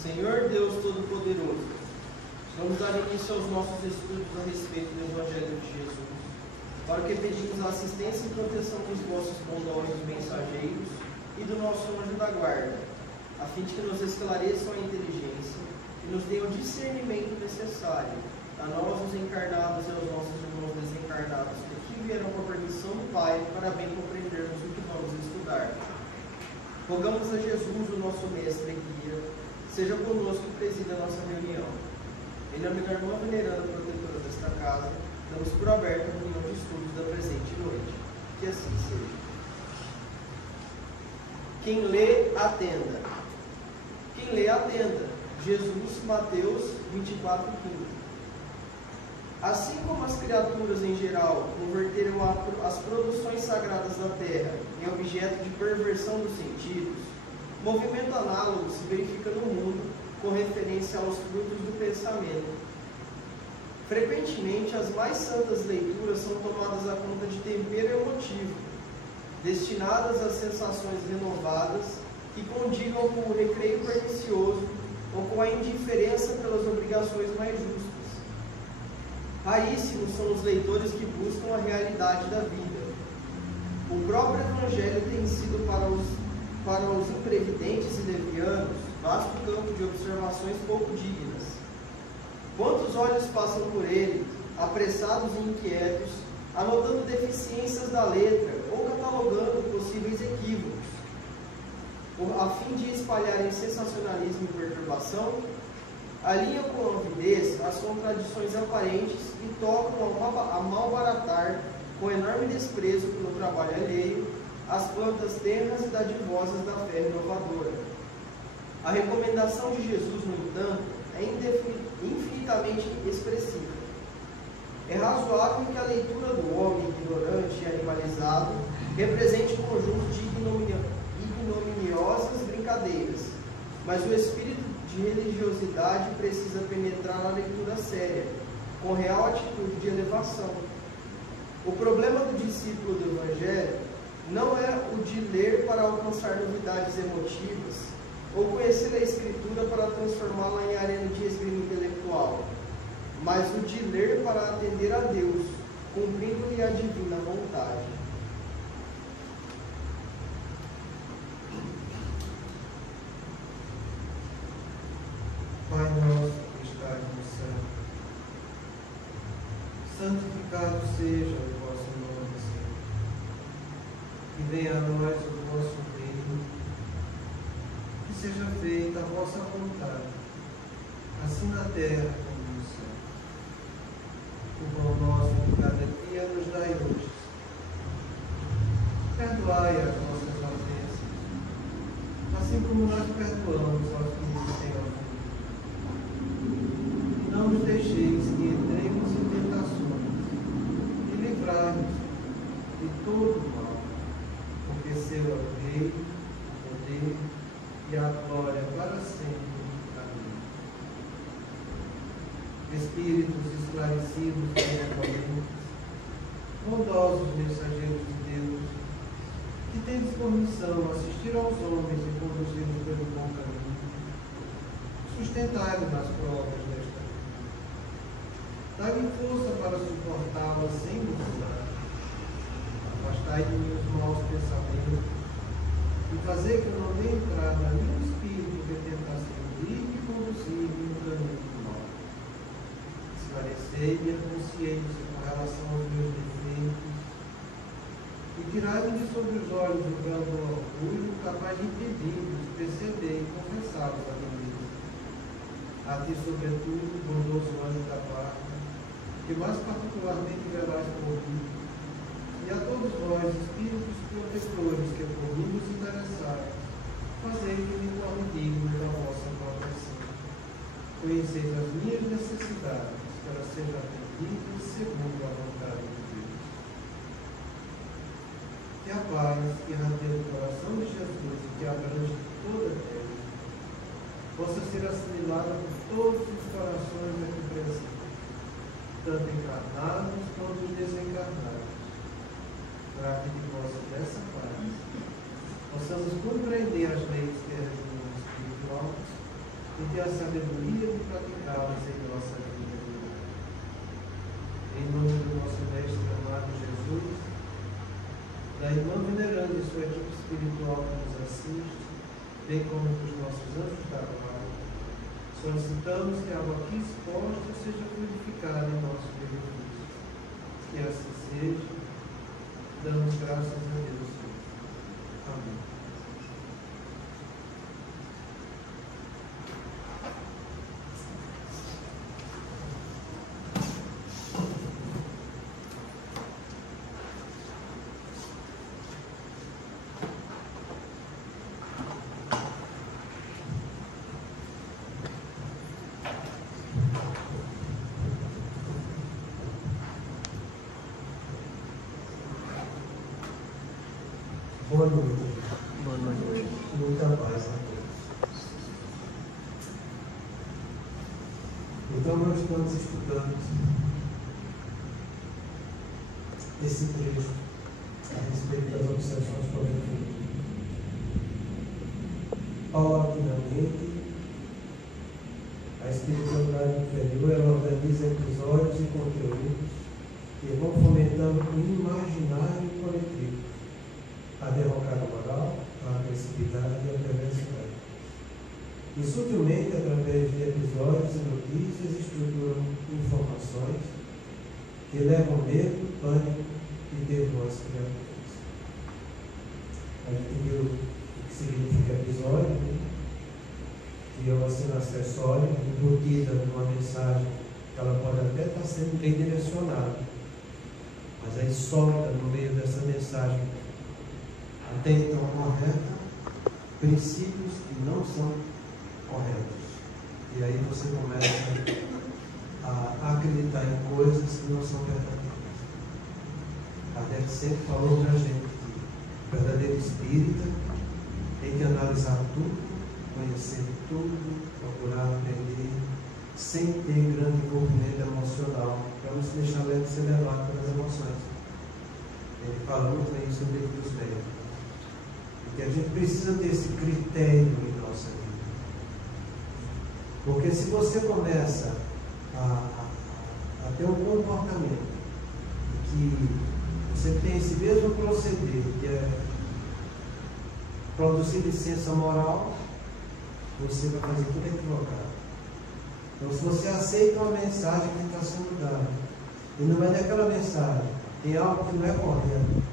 Senhor Deus Todo-Poderoso, vamos dar início aos nossos estudos a respeito do Evangelho de Jesus, para que pedimos a assistência e proteção dos vossos bondosos mensageiros e do nosso anjo da guarda, a fim de que nos esclareçam a inteligência e nos dê o discernimento necessário a nós, os encarnados, e aos nossos irmãos desencarnados, que aqui vieram com a permissão do Pai, para bem compreendermos o que vamos estudar. Rogamos a Jesus, o nosso mestre e guia, seja conosco e presida a nossa reunião. Em nome da irmã veneranda protetora desta casa, damos por aberta a reunião de estudos da presente noite. Que assim seja. Quem lê, atenda. Quem lê, atenda. Jesus, Mateus 24:15. Assim como as criaturas em geral converteram as produções sagradas da terra em objeto de perversão dos sentidos, movimento análogo se verifica no mundo com referência aos frutos do pensamento. Frequentemente, as mais santas leituras são tomadas a conta de tempero emotivo, destinadas a sensações renovadas que condigam com o recreio pernicioso ou com a indiferença pelas obrigações mais justas. Raríssimos são os leitores que buscam a realidade da vida. O próprio Evangelho tem sido para os imprevidentes e levianos vasto campo de observações pouco dignas. Quantos olhos passam por ele, apressados e inquietos, anotando deficiências da letra ou catalogando possíveis equívocos, a fim de espalharem sensacionalismo e perturbação, alinham com avidez as contradições aparentes e tocam a malbaratar, com enorme desprezo pelo trabalho alheio, as plantas tenras e dadivosas da fé renovadora. A recomendação de Jesus, no entanto, é infinitamente expressiva. É razoável que a leitura do homem ignorante e animalizado represente um conjunto de ignominiosas brincadeiras, mas o espírito de religiosidade precisa penetrar na leitura séria, com real atitude de elevação. O problema do discípulo do Evangelho não é o de ler para alcançar novidades emotivas ou conhecer a Escritura para transformá-la em arena de esgrima intelectual, mas o de ler para atender a Deus, cumprindo-lhe a divina vontade. Pai nosso que estás no céu, santificado seja o vosso nome, Senhor. Que venha a nós o vosso reino, que seja feita a vossa vontade, assim na terra como no céu. O pão nosso de cada dia nos dai hoje. Perdoai as nossas ofensas, assim como nós perdoamos aos que nos têm ofendido. Não nos deixeis que entremos em tentações, e livrai-nos de todo o mal, porque seu é o Rei, o poder e a glória para sempre. Amém. Espíritos esclarecidos e benevolentes, bondosos mensageiros de Deus, que tendes por missão assistir aos homens e conduzi-los pelo bom caminho, sustentai-nos nas provas desta vida. Dai-me força para suportá-la sem murmurar. Afastai de mim os maus pensamentos e fazei que eu não venha entrar na nenhum espírito que tenta seduzir e conduzir-me no caminho do mal. Esclarecei-me a consciência com relação aos meus defeitos e tirai-me de sobre os olhos o véu do orgulho capaz de impedir-nos de perceber e confessá-los a mim mesmo. A ti, sobretudo, bondoso anjo da guarda, que mais particularmente verais por mim, e a todos vós, espíritos protetores, que por mim vos interessaram, fazei que me torne digno da vossa proteção. Conheceis as minhas necessidades, que elas sejam atendidas segundo a vontade de Deus. Que a paz que irradia do coração de Jesus e que abrange toda a terra, possa ser assimilada por todos os corações aqui presentes, tanto encarnados quanto desencarnados, para que de vossa dessa paz possamos compreender as leis que regem o espiritual e dê a sabedoria de praticá-los em nossa vida. Em nome do nosso Mestre amado Jesus, da irmã veneranda e sua equipe espiritual que nos assiste, bem como dos nossos anjos da guarda, solicitamos que a água aqui exposta seja purificada em nosso benefício. Que assim seja, damos graças a Deus. Amém. Boa noite. Boa noite. Muita paz a todos. Então, nós estamos estudando esse trecho a respeito das obsessões coletivas. Paulatinamente, a espiritualidade inferior ela organiza episódios e conteúdos que vão fomentando o imaginário coletivo, a derrocada moral, a agressividade e a perversidade. E sutilmente, através de episódios e notícias, estruturam informações que levam medo, pânico e terror às criaturas. A gente viu o que significa episódio, né? Que é uma cena acessória, embutida numa mensagem que ela pode até estar sendo bem direcionada, mas aí solta no meio dessa mensagem até então correta, princípios que não são corretos. E aí você começa a acreditar em coisas que não são verdadeiras. Kardec sempre falou para a gente que o verdadeiro espírita tem que analisar tudo, conhecer tudo, procurar aprender, sem ter grande envolvimento emocional, para não se deixar ser levado pelas emoções. Ele fala muito bem sobre o livro dos médicos. Que a gente precisa ter esse critério em nossa vida. Porque se você começa a ter um comportamento que você tem esse mesmo proceder, que é produzir licença moral, você vai fazer tudo equivocado. Então, se você aceita uma mensagem que está sendo dada, e não é daquela mensagem, tem algo que não é correto,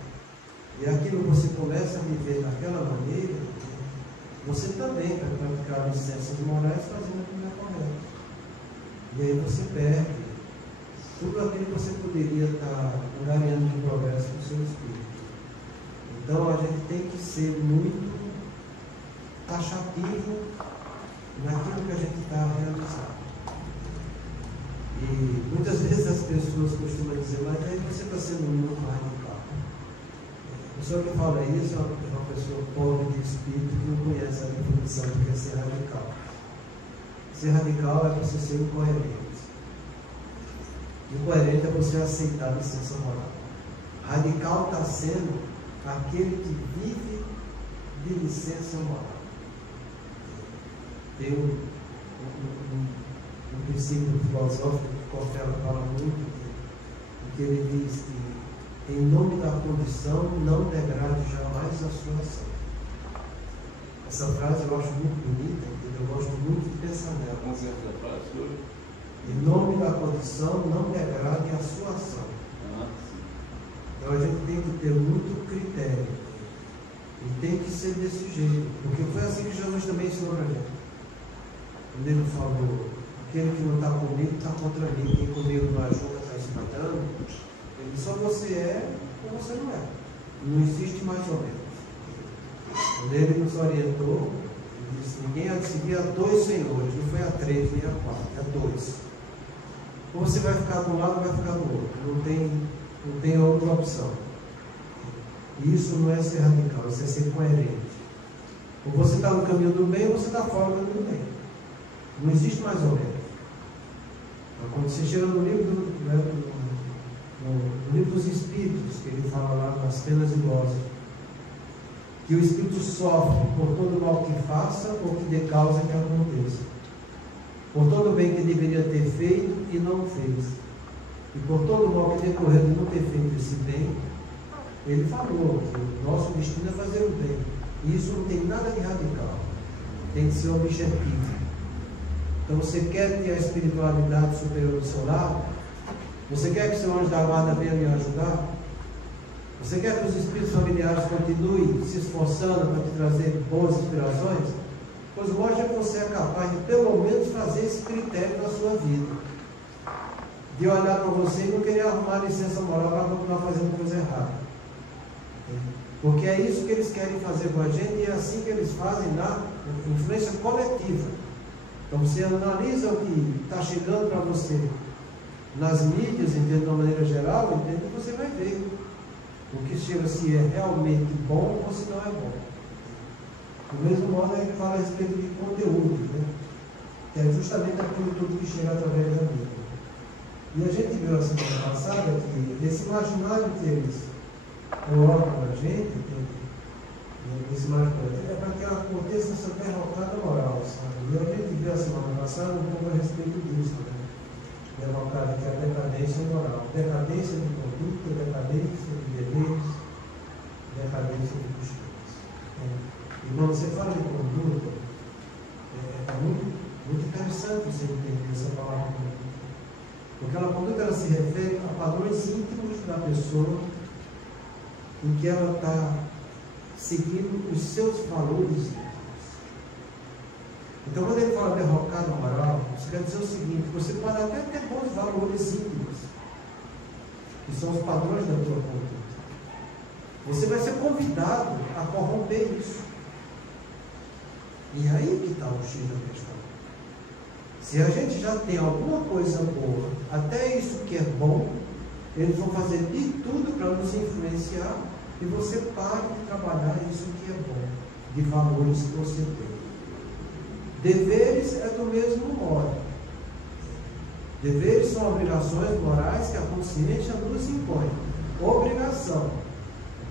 e aquilo você começa a viver daquela maneira, você também vai praticar licenças morais fazendo o que não é correto. E aí você perde tudo aquilo que você poderia estar ganhando de progresso no seu espírito. Então a gente tem que ser muito taxativo naquilo que a gente está realizando. E muitas vezes as pessoas costumam dizer, mas aí você está sendo muito radical. A pessoa que fala isso é uma pessoa pobre de espírito que não conhece a definição do que é ser radical. Ser radical é você ser incoerente. Incoerente é você aceitar a licença moral. Radical está sendo aquele que vive de licença moral. Tem um princípio filosófico que Cortella fala muito, que ele diz que em nome da condição, não degrade jamais a sua ação. Essa frase eu acho muito bonita, eu gosto muito de pensar nela. Em nome da condição, não degrade a sua ação. Então a gente tem que ter muito critério. E tem que ser desse jeito. Porque foi assim que Jesus também ensinou para a gente. Quando ele falou, aquele que não está comigo está contra mim, quem comigo não ajuda está espantando. Ele disse, só você é ou você não é. Não existe mais ou menos. Quando ele nos orientou, ele disse, ninguém há de seguir a 2 senhores, não foi a 3 nem a 4, é 2. Ou você vai ficar de um lado ou vai ficar do outro. Não tem outra opção. E isso não é ser radical, isso é ser coerente. Ou você está no caminho do bem ou você está fora do caminho do bem. Não existe mais ou menos. Então, quando você chega no livro no livro dos Espíritos, que ele fala lá nas penas e glosas, que o Espírito sofre por todo o mal que faça ou que dê causa que aconteça. por todo o bem que deveria ter feito e não fez, e por todo o mal que decorreu de não ter feito esse bem, ele falou que o nosso destino é fazer o bem. E isso não tem nada de radical, tem que ser objetivo. Então você quer ter a espiritualidade superior do seu lado? Você quer que o seu anjo da guarda venha me ajudar? Você quer que os espíritos familiares continuem se esforçando para te trazer boas inspirações? Pois mostra que você é capaz de pelo menos fazer esse critério na sua vida, de olhar para você e não querer arrumar licença moral para continuar fazendo coisa errada. Porque é isso que eles querem fazer com a gente, e é assim que eles fazem na influência coletiva. Então você analisa o que está chegando para você nas mídias, entende, de uma maneira geral, entende, e você vai ver o que chega, se é realmente bom ou se não é bom. Do mesmo modo, a gente fala a respeito de conteúdo, né? Que é justamente aquilo tudo que chega através da mídia. E a gente viu a semana passada que esse imaginário que eles colocam na gente, esse imaginário, é para que aconteça essa derrocada moral, sabe? E a gente viu a semana passada um pouco a respeito disso, né? Derrocada, que é a decadência moral. Decadência de conduta, decadência de deveres, decadência de costumes. E quando você fala de conduta, é muito interessante você entender essa palavra conduta. Porque a conduta ela se refere a padrões íntimos da pessoa em que ela está seguindo os seus valores íntimos. Então, quando ele fala derrocada moral, isso quer dizer o seguinte: você pode até ter bons valores íntimos, que são os padrões da tua conduta. Você vai ser convidado a corromper isso. E aí que está o X da questão. Se a gente já tem alguma coisa boa, até isso que é bom, eles vão fazer de tudo para nos influenciar, e você pare de trabalhar isso que é bom, de valores que você tem. Deveres é do mesmo modo. Deveres são obrigações morais que a consciência nos impõe. Obrigação.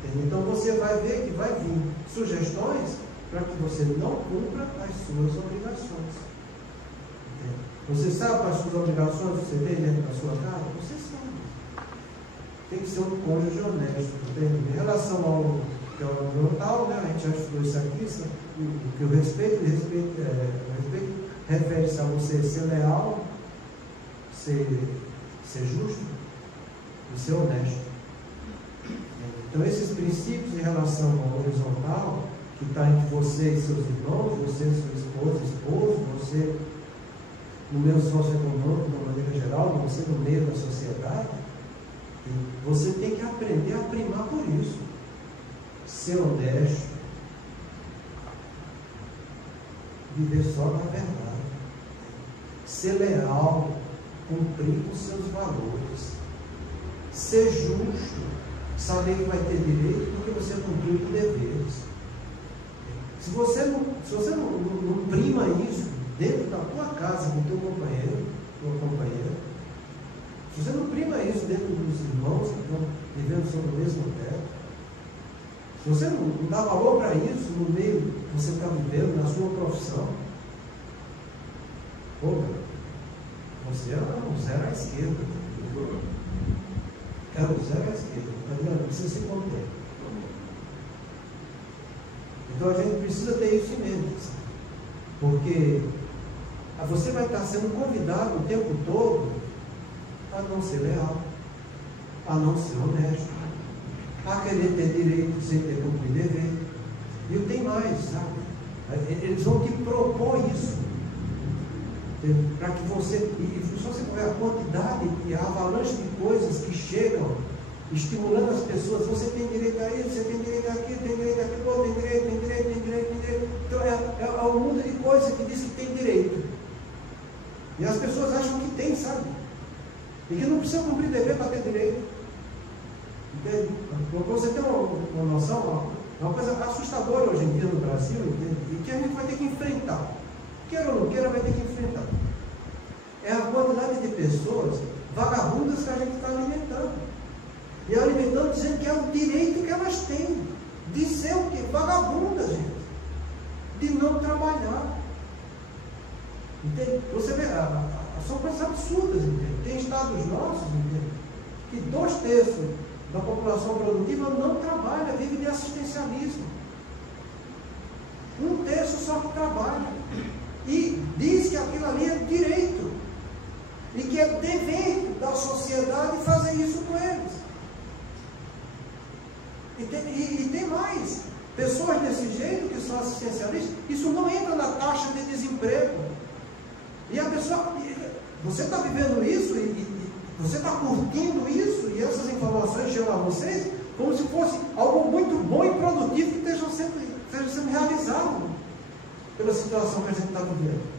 Entende? Então você vai ver que vai vir sugestões para que você não cumpra as suas obrigações. Entende? Você sabe as suas obrigações que você tem dentro da sua casa? Você sabe. Tem que ser um cônjuge honesto. Entende? Em relação ao que é o mental, né? A gente já estudou isso aqui, sabe? Que o respeito refere-se a você ser leal, ser justo e ser honesto. Então esses princípios em relação ao horizontal, que está entre você e seus irmãos, você e sua esposa, esposo, você no meio socioeconômico, de uma maneira geral, você no meio da sociedade, você tem que aprender a primar por isso. Ser honesto, viver só na verdade, ser leal, cumprir os seus valores, ser justo, saber que vai ter direito porque você cumpriu os deveres. Se você não prima isso dentro da tua casa com o teu companheiro, tua companheira, se você não prima isso dentro dos irmãos que estão vivendo sob o mesmo teto, se você não dá valor para isso no meio que você está vivendo, na sua profissão, você é um zero à esquerda. É um zero à esquerda. Adriano, você se contém. Então a gente precisa ter isso em mente, porque você vai estar sendo convidado o tempo todo a não ser leal, a não ser honesto, a querer ter direito sem ter cumprido dever. E tem mais, sabe? Eles vão te propor isso, para que você, e se você ver a quantidade e a avalanche de coisas que chegam, estimulando as pessoas, você tem direito a isso, você tem direito a aquilo, tem direito a aquilo, tem direito. Então é um mundo de coisas que diz que tem direito. E as pessoas acham que tem, sabe? E que não precisa cumprir dever para ter direito. Entende? Para você ter uma noção, é uma coisa assustadora hoje em dia no Brasil, entende? E que a gente vai ter que enfrentar. Queira ou não queira, vai ter que enfrentar. É a quantidade de pessoas vagabundas que a gente está alimentando. E alimentando dizendo que é o direito que elas têm de ser o quê? Vagabundas, gente. De não trabalhar. Entende? Você vê, são coisas absurdas, entende? Tem estados nossos, entende? Que 2/3 da população produtiva não trabalha, vive de assistencialismo. 1/3 só que trabalha. E diz que aquilo ali é direito. E que é dever da sociedade fazer isso com eles. E tem mais. Pessoas desse jeito, que são assistencialistas, isso não entra na taxa de desemprego. E a pessoa, você está vivendo isso, e você está curtindo isso, e essas informações chegam a vocês, como se fosse algo muito bom e produtivo que esteja sendo realizado pela situação que a gente está vivendo.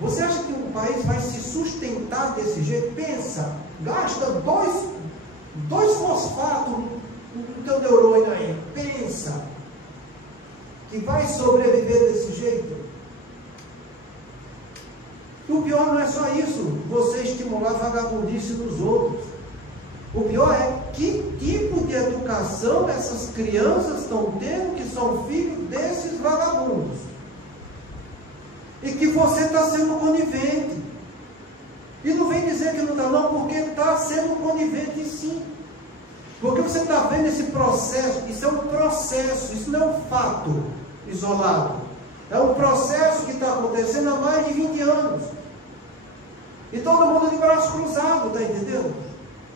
Você acha que um país vai se sustentar desse jeito? Pensa, gasta dois fosfatos no teu neurônio aí. Pensa que vai sobreviver desse jeito. O pior não é só isso, você estimular a vagabundice dos outros. O pior é que tipo de educação essas crianças estão tendo que são filhos desses vagabundos. E que você está sendo conivente. E não vem dizer que não está não, porque está sendo conivente sim. Porque você está vendo esse processo, isso é um processo, isso não é um fato isolado. É um processo que está acontecendo há mais de 20 anos. E todo mundo de braço cruzado, está entendendo?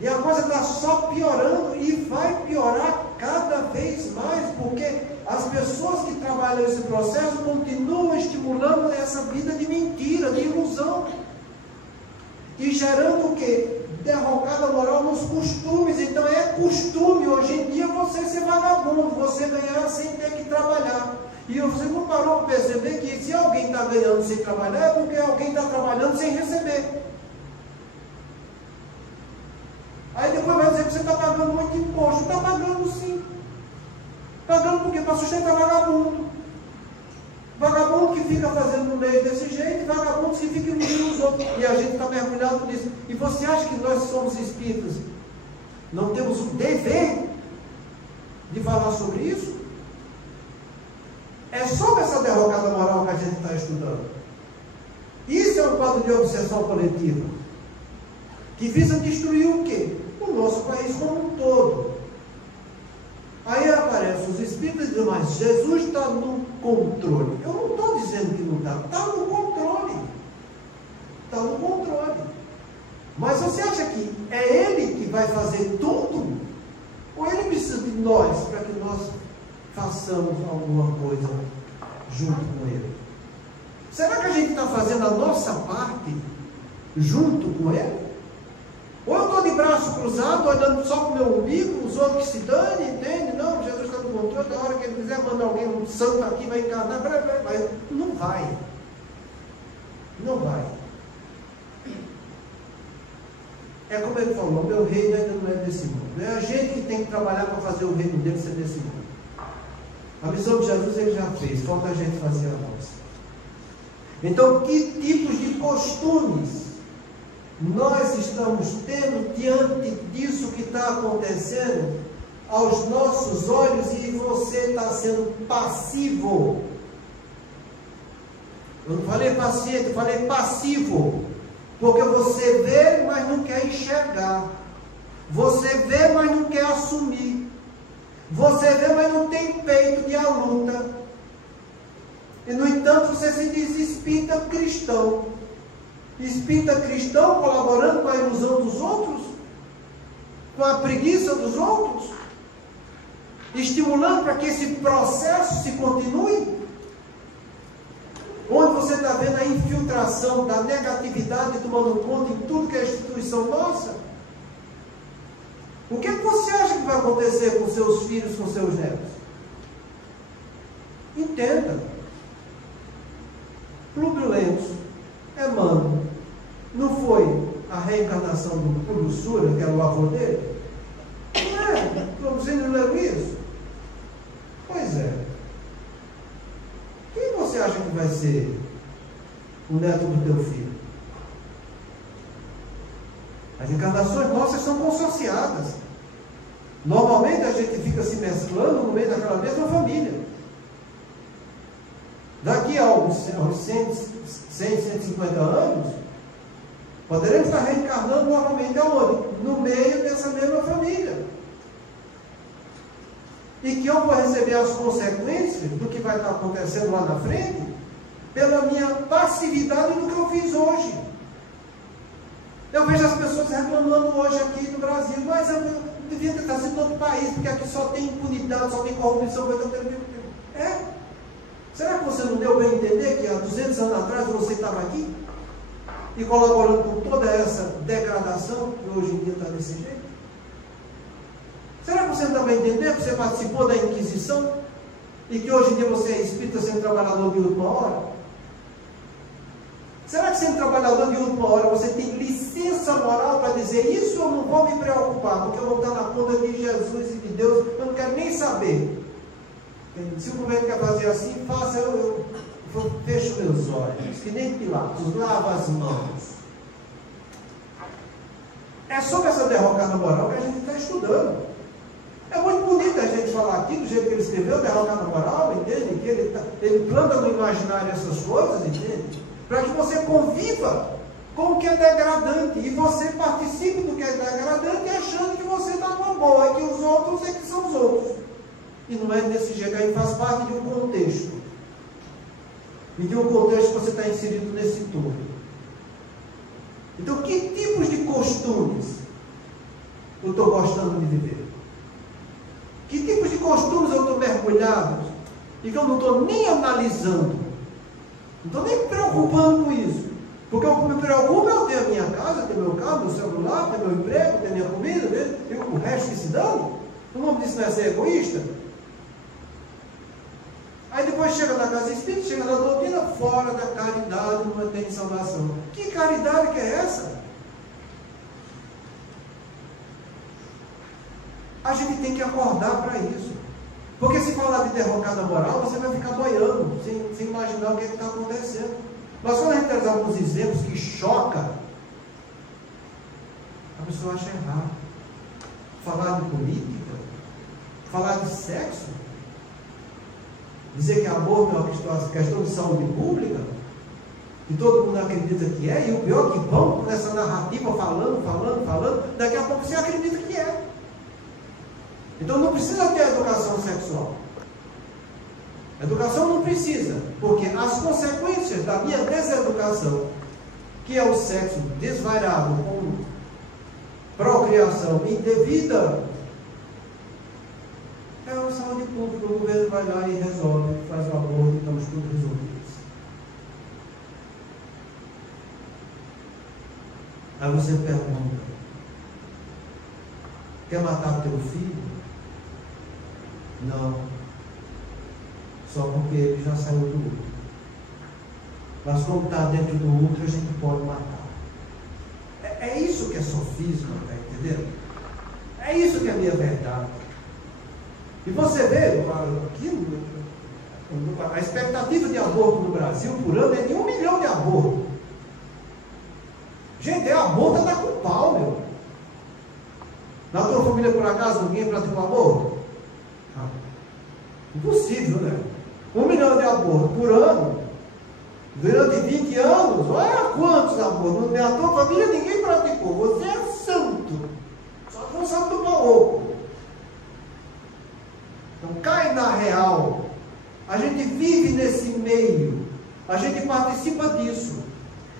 E a coisa está só piorando e vai piorar cada vez mais, porque as pessoas que trabalham esse processo continuam estimulando essa vida de mentira, de ilusão. E gerando o quê? Derrocada moral nos costumes. Então é costume hoje em dia você ser vagabundo, você ganhar sem ter que trabalhar. E você não parou para perceber que se alguém está ganhando sem trabalhar, é porque alguém está trabalhando sem receber. Aí depois vai dizer que você está pagando muito imposto. Está pagando sim. Pagando por quê? Para sustentar vagabundo. Vagabundo que fica fazendo no meio desse jeito, e vagabundo que fica iludindo os outros. E a gente está mergulhado nisso. E você acha que nós somos espíritas? Não temos o dever de falar sobre isso? É sobre essa derrocada moral que a gente está estudando. Isso é um quadro de obsessão coletiva, que visa destruir o quê? O nosso país como um todo. Aí aparecem os espíritas e dizem, mas Jesus está no controle. Eu não estou dizendo que não está. Está no controle. Está no controle. Mas você acha que é Ele que vai fazer tudo? Ou Ele precisa de nós para que nós façamos alguma coisa junto com Ele? Será que a gente está fazendo a nossa parte junto com Ele? Ou eu estou de braço cruzado, olhando só para o meu umbigo, os outros que se dane, entende? Não, Jesus está no controle, da hora que Ele quiser mandar alguém, um santo aqui, vai encarnar, vai. Não vai. Não vai. É como Ele falou, o meu reino ainda não é desse mundo. É a gente que tem que trabalhar para fazer o reino dele ser desse mundo. A missão de Jesus Ele já fez, falta a gente fazer a nossa. Então, que tipos de costumes nós estamos tendo diante disso que está acontecendo aos nossos olhos e você está sendo passivo? Eu não falei paciente, eu falei passivo. Porque você vê, mas não quer enxergar. Você vê, mas não quer assumir. Você vê, mas não tem peito de a luta. E no entanto você se diz espírita cristão. Espírita cristão colaborando com a ilusão dos outros? Com a preguiça dos outros? Estimulando para que esse processo se continue? Onde você está vendo a infiltração da negatividade tomando conta em tudo que é instituição nossa? O que você acha que vai acontecer com seus filhos, com seus netos? Entenda. Plúbio Lentz, Emmanuel, não foi a reencarnação do Plúbio Sura, que era o avô dele? Não é? Vocês não leram isso? Pois é. Quem você acha que vai ser o neto do teu filho? As encarnações nossas são consorciadas. Normalmente a gente fica se mesclando no meio daquela mesma família. Daqui a alguns aos 100, 150 anos, poderemos estar reencarnando novamente aonde? No meio dessa mesma família. E que eu vou receber as consequências do que vai estar acontecendo lá na frente pela minha passividade no que eu fiz hoje. Eu vejo as pessoas reclamando hoje aqui no Brasil, mas eu devia ter sido em outro país, porque aqui só tem impunidade, só tem corrupção. Será que você não deu bem entender que há 200 anos atrás você estava aqui? E colaborando com toda essa degradação que hoje em dia está desse jeito? Será que você não dá bem entender que você participou da Inquisição? E que hoje em dia você é espírita sendo trabalhador de última hora? Será que sendo trabalhador de última hora você tem licença moral para dizer isso? Eu não vou me preocupar, porque eu vou estar na conta de Jesus e de Deus, eu não quero nem saber. Se o governo quer fazer assim, faça, eu fecho meus olhos, que nem Pilatos, lava as mãos. É sobre essa derrocada moral que a gente está estudando. É muito bonito a gente falar aqui, do jeito que ele escreveu, derrocada moral, entende? Que ele planta no imaginário essas coisas, entende? Para que você conviva com o que é degradante, e você participe do que é degradante, achando que você está numa boa, e que os outros é que são os outros. E não é desse jeito, aí faz parte de um contexto. E de um contexto que você está inserido nesse todo. Então, que tipos de costumes eu estou gostando de viver? Que tipos de costumes eu estou mergulhado e que eu não estou nem analisando? Não estou nem me preocupando com isso. Porque o que me preocupa é eu ter a minha casa, ter meu carro, meu celular, ter meu emprego, ter minha comida, e o resto que se dane. O nome disso não é ser egoísta? Aí depois chega na casa espírita, chega na doutrina, fora da caridade não tem salvação. Que caridade que é essa? A gente tem que acordar para isso. Porque se falar de derrocada moral, você vai ficar boiando, sem imaginar o que está acontecendo. Mas quando a gente traz alguns exemplos que chocam, a pessoa acha errado. Falar de política, falar de sexo, dizer que aborto é uma questão de saúde pública, que todo mundo acredita que é, e o pior é que vão com essa narrativa falando, daqui a pouco você acredita que é. Então não precisa ter educação sexual. Educação não precisa, porque as consequências da minha deseducação, que é o sexo desvairado com procriação indevida, é a saúde pública. O governo vai lá e resolve, faz o aborto e estamos tudo resolvidos. Aí você pergunta: quer matar teu filho? Não. Só porque ele já saiu do útero. Mas como está dentro do útero, a gente pode matar. É isso que é sofisma, está entendendo? É isso que é a minha verdade. E você vê, a expectativa de aborto no Brasil por ano é de 1 milhão de abortos. Gente, aborto dá com pau, meu. Na tua família, por acaso, ninguém praticou aborto? Impossível, né? 1 milhão de abortos por ano, durante 20 anos, olha quantos abortos. Na tua família ninguém praticou, você é santo, só que não sabe do maluco. Então cai na real, a gente vive nesse meio, a gente participa disso,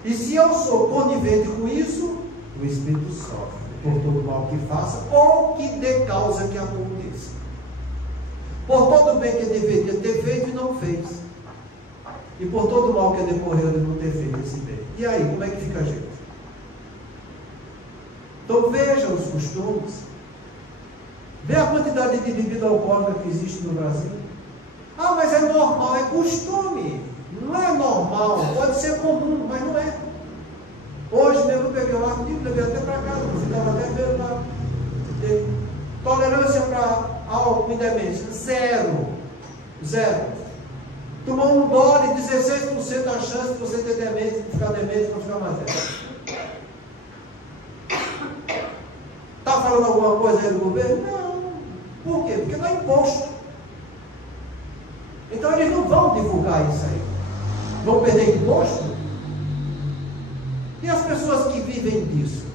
e se eu sou conivente com isso, o espírito sofre por todo mal que faça, ou que dê causa que aconteça. Por todo o bem que deveria ter feito e não fez. E por todo o mal que decorreu de não ter feito esse bem. E aí, como é que fica a gente? Então veja os costumes. Vê a quantidade de bebida alcoólica que existe no Brasil. Ah, mas é normal, é costume. Não é normal, pode ser comum, mas não é. Hoje mesmo eu peguei um artigo, levei até para casa, você estava até vendo lá. Tolerância para álcool e demência, zero. Tomou um gole, 16% a chance de você ter demência, de ficar demente, não ficar mais velho. Está falando alguma coisa aí do governo? Não. Por quê? Porque não é imposto. Então eles não vão divulgar isso aí. vão perder imposto? E as pessoas que vivem disso?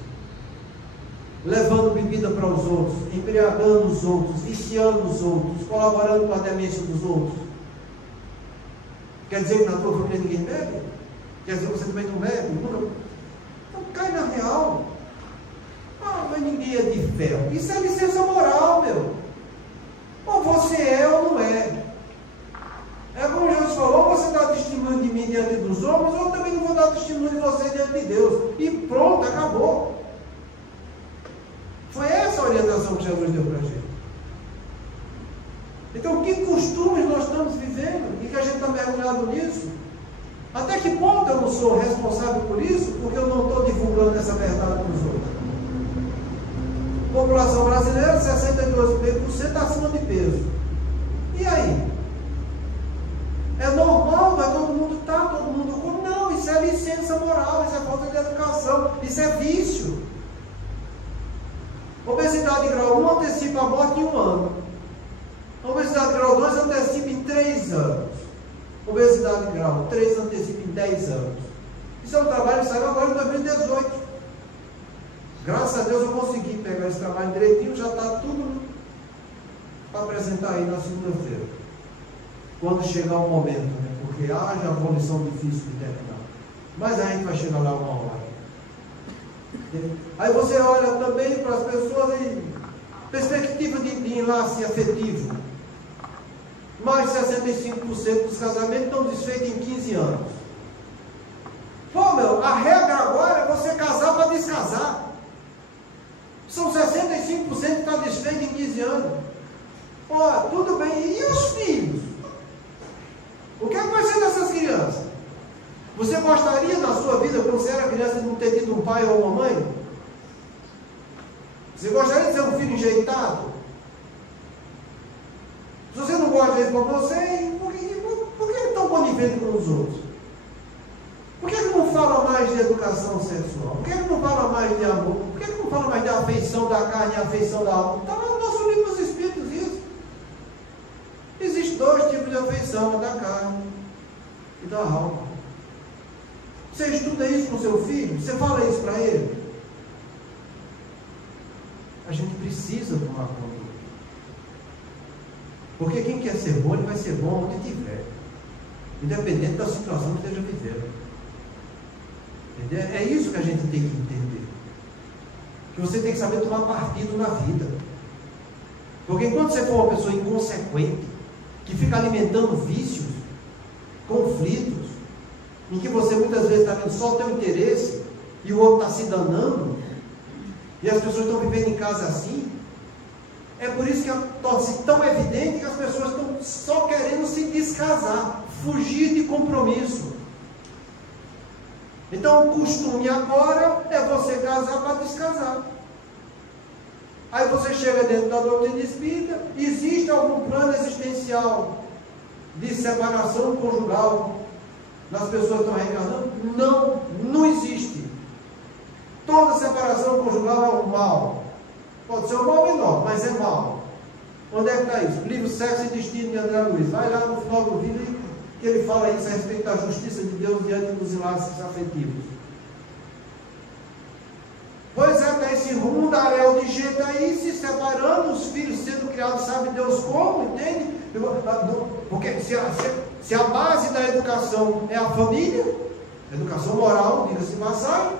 Levando bebida para os outros, embriagando os outros, viciando os outros, colaborando com a demência dos outros. Quer dizer que na tua família ninguém bebe? Quer dizer que você também não bebe? Então cai na real. Ah, mas ninguém é de ferro. Isso é licença moral, meu. Ou você é ou não é. É como Jesus falou, ou você dá testemunho de mim diante dos homens, ou eu também não vou dar testemunho de você diante de Deus. E pronto, acabou. Foi essa a orientação que Jesus deu para a gente. Então, que costumes nós estamos vivendo e que a gente está mergulhado nisso? Até que ponto eu não sou responsável por isso, porque eu não estou divulgando essa verdade para os outros? População brasileira, 62% acima de peso. E aí? É normal, mas todo mundo está, todo mundo come. Não, isso é licença moral, isso é falta de educação, isso é vício. Obesidade grau 1 antecipa a morte em 1 ano. Obesidade grau 2 antecipa em 3 anos. Obesidade grau 3 antecipa em 10 anos. Isso é um trabalho que saiu agora em 2018. Graças a Deus eu consegui pegar esse trabalho direitinho, já está tudo para apresentar aí na segunda-feira. Quando chegar o momento, né? Porque haja abolição difícil de terminar. Mas a gente vai chegar lá uma hora. Aí você olha também para as pessoas em perspectiva de enlace afetivo. Mais de 65% dos casamentos estão desfeitos em 15 anos. Pô, meu, a regra agora é você casar para descasar. São 65% que está desfeito em 15 anos. Pô, tudo bem. E os filhos? O que é que vai ser dessas crianças? Você gostaria na sua vida, quando você era criança, de não ter tido um pai ou uma mãe? Você gostaria de ser um filho enjeitado? Se você não gosta disso para você, por que estão coniventes com os outros? Por que não fala mais de educação sexual? Por que não fala mais de amor? Por que não fala mais de afeição da carne e afeição da alma? Está lá no nosso livro dos Espíritos isso. Existem 2 tipos de afeição, a da carne e da alma. Você estuda isso com seu filho? Você fala isso para ele? A gente precisa tomar conta. Porque quem quer ser bom, ele vai ser bom onde estiver. Independente da situação que esteja vivendo. Entendeu? É isso que a gente tem que entender. Que você tem que saber tomar partido na vida. Porque enquanto você for uma pessoa inconsequente, que fica alimentando vícios, conflitos, em que você muitas vezes está vendo só o teu interesse e o outro está se danando, e as pessoas estão vivendo em casa assim, é por isso que torna-se tão evidente que as pessoas estão só querendo se descasar, fugir de compromisso. Então o costume agora é você casar para descasar. Aí você chega dentro da doutrina espírita, existe algum plano existencial de separação conjugal nas pessoas que estão reencarnando? Não, não existe. Toda separação conjugal é um mal. Pode ser um mal menor, mas é mal. Onde é que está isso? Livro Sexo e Destino de André Luiz. Vai lá no final do vídeo que ele fala isso a respeito da justiça de Deus diante dos enlaces afetivos. Pois é, está esse mundaréu de gente aí se separando, os filhos sendo criados, sabe Deus como, entende? Porque se a base da educação é a família, educação moral, diga-se passagem,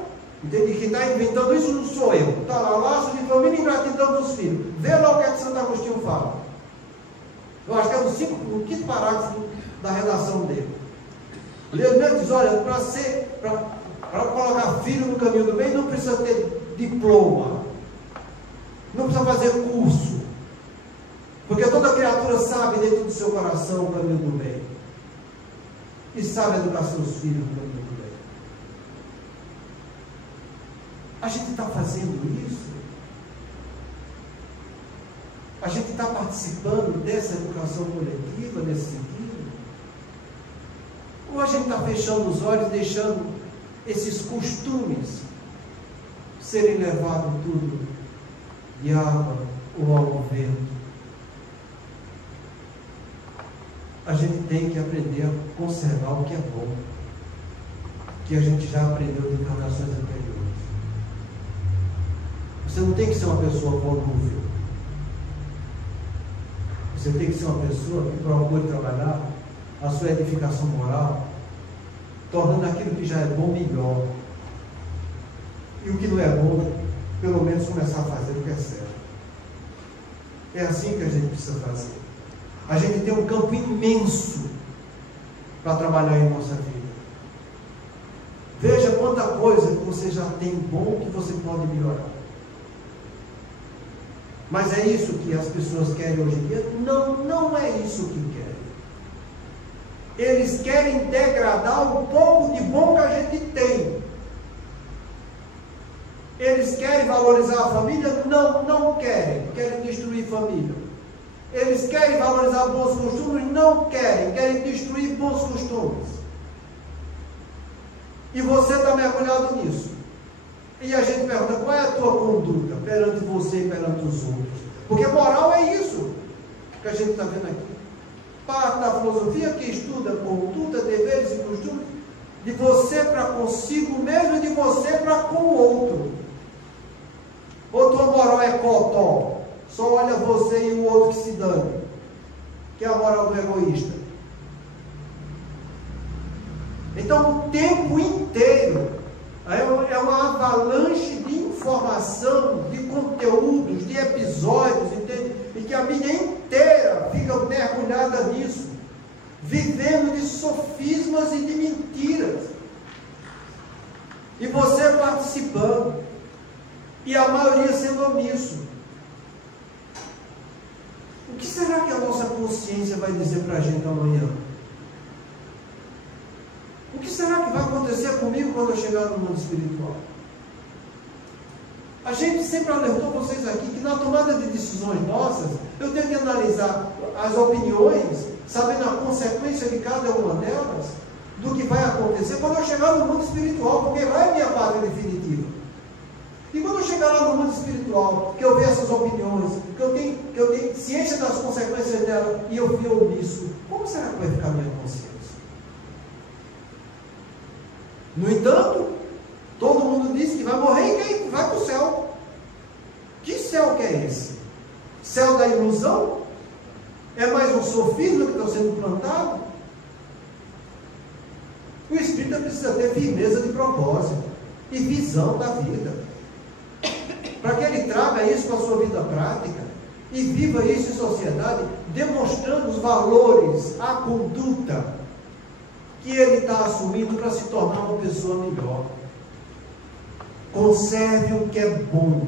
entende? Quem está inventando isso não sou eu. Está lá, laço de família e ingratidão dos filhos. Vê lá o que é que Santo Agostinho fala. Eu acho que é no 5º parágrafo da redação dele. Ele mesmo diz, olha, para colocar filho no caminho do bem, não precisa ter diploma, não precisa fazer curso, porque toda criatura sabe dentro do seu coração o caminho do bem, e sabe educar seus filhos no caminho do bem. A gente está fazendo isso? A gente está participando dessa educação coletiva nesse sentido? Ou a gente está fechando os olhos, deixando esses costumes serem levados tudo de água ou ao vento? A gente tem que aprender a conservar o que é bom. que a gente já aprendeu de encarnações anteriores. Você não tem que ser uma pessoa volúvel. Você tem que ser uma pessoa que procure trabalhar a sua edificação moral, tornando aquilo que já é bom melhor. E o que não é bom, pelo menos começar a fazer o que é certo. É assim que a gente precisa fazer. A gente tem um campo imenso para trabalhar em nossa vida. Veja quanta coisa que você já tem bom que você pode melhorar. Mas é isso que as pessoas querem hoje em dia? Não, não é isso que querem. Eles querem degradar o pouco de bom que a gente tem. Eles querem valorizar a família? Não, não querem. Querem destruir família. Eles querem valorizar bons costumes? Não querem. Querem destruir bons costumes. E você está mergulhado nisso. E a gente pergunta, qual é a tua conduta perante você e perante os outros? Porque moral é isso que a gente está vendo aqui. Parte da filosofia que estuda conduta, deveres e costumes de você para consigo mesmo e de você para com o outro. Ou tua moral é cotó, só olha você e o outro que se dane, que é a moral do egoísta. Então o tempo inteiro é uma avalanche de informação, de conteúdos, de episódios, entende? E que a mídia inteira fica mergulhada nisso, vivendo de sofismas e de mentiras. E você participando, e a maioria sendo omisso. O que será que a nossa consciência vai dizer para a gente amanhã? O que será que vai acontecer comigo quando eu chegar no mundo espiritual? A gente sempre alertou vocês aqui que na tomada de decisões nossas, eu tenho que analisar as opiniões, sabendo a consequência de cada uma delas, do que vai acontecer quando eu chegar no mundo espiritual, porque lá é minha pátria definitiva. E quando eu chegar lá no mundo espiritual, que eu ver essas opiniões, que eu tenho ciência das consequências dela, e eu vi omisso, como será que vai ficar a minha consciência? No entanto, todo mundo diz que vai morrer e que vai para o céu. Que céu que é esse? Céu da ilusão? É mais um sofisma que está sendo plantado? O espírita precisa ter firmeza de propósito e visão da vida, para que ele traga isso para a sua vida prática e viva isso em sociedade, demonstrando os valores, a conduta que ele está assumindo para se tornar uma pessoa melhor. Conserve o que é bom.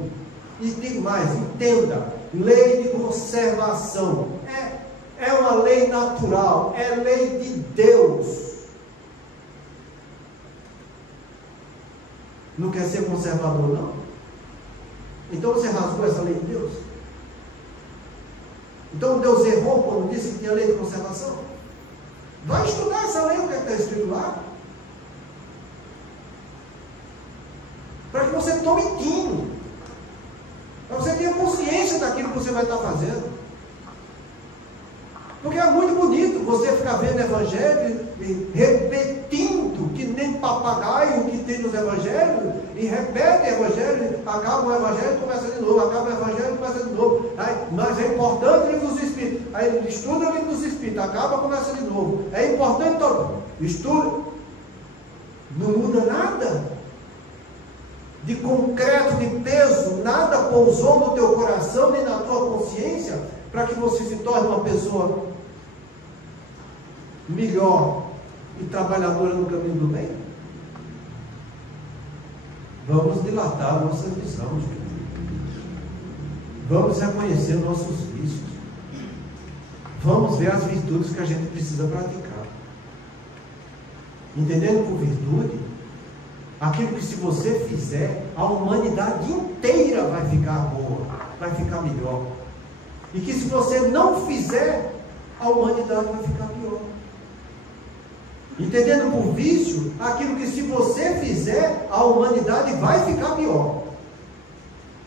E tem mais, entenda, lei de conservação. É uma lei natural, é lei de Deus. Não quer ser conservador, não? Então você rasgou essa lei de Deus? Então Deus errou quando disse que tinha lei de conservação? Vai estudar essa lei, o que está escrito lá. Para que você tome tino. Para você ter consciência daquilo que você vai estar fazendo. Porque é muito bonito você ficar vendo evangelho e repetindo, que nem papagaio que tem nos evangelhos, e repete evangelho, acaba o evangelho e começa de novo, acaba o evangelho e começa de novo. Mas é importante o livro dos Espíritos. Aí ele estuda o livro dos Espíritos, acaba e começa de novo. É importante todo. Estuda. Não muda nada. De concreto, de peso, nada pousou no teu coração, nem na tua consciência, para que você se torne uma pessoa melhor e trabalhadora no caminho do bem. Vamos dilatar nossa visão, gente. Vamos reconhecer nossos vícios. Vamos ver as virtudes que a gente precisa praticar. Entendendo por virtude aquilo que, se você fizer, a humanidade inteira vai ficar boa, vai ficar melhor. E que, se você não fizer, a humanidade vai ficar pior. Entendendo por vício aquilo que, se você fizer, a humanidade vai ficar pior.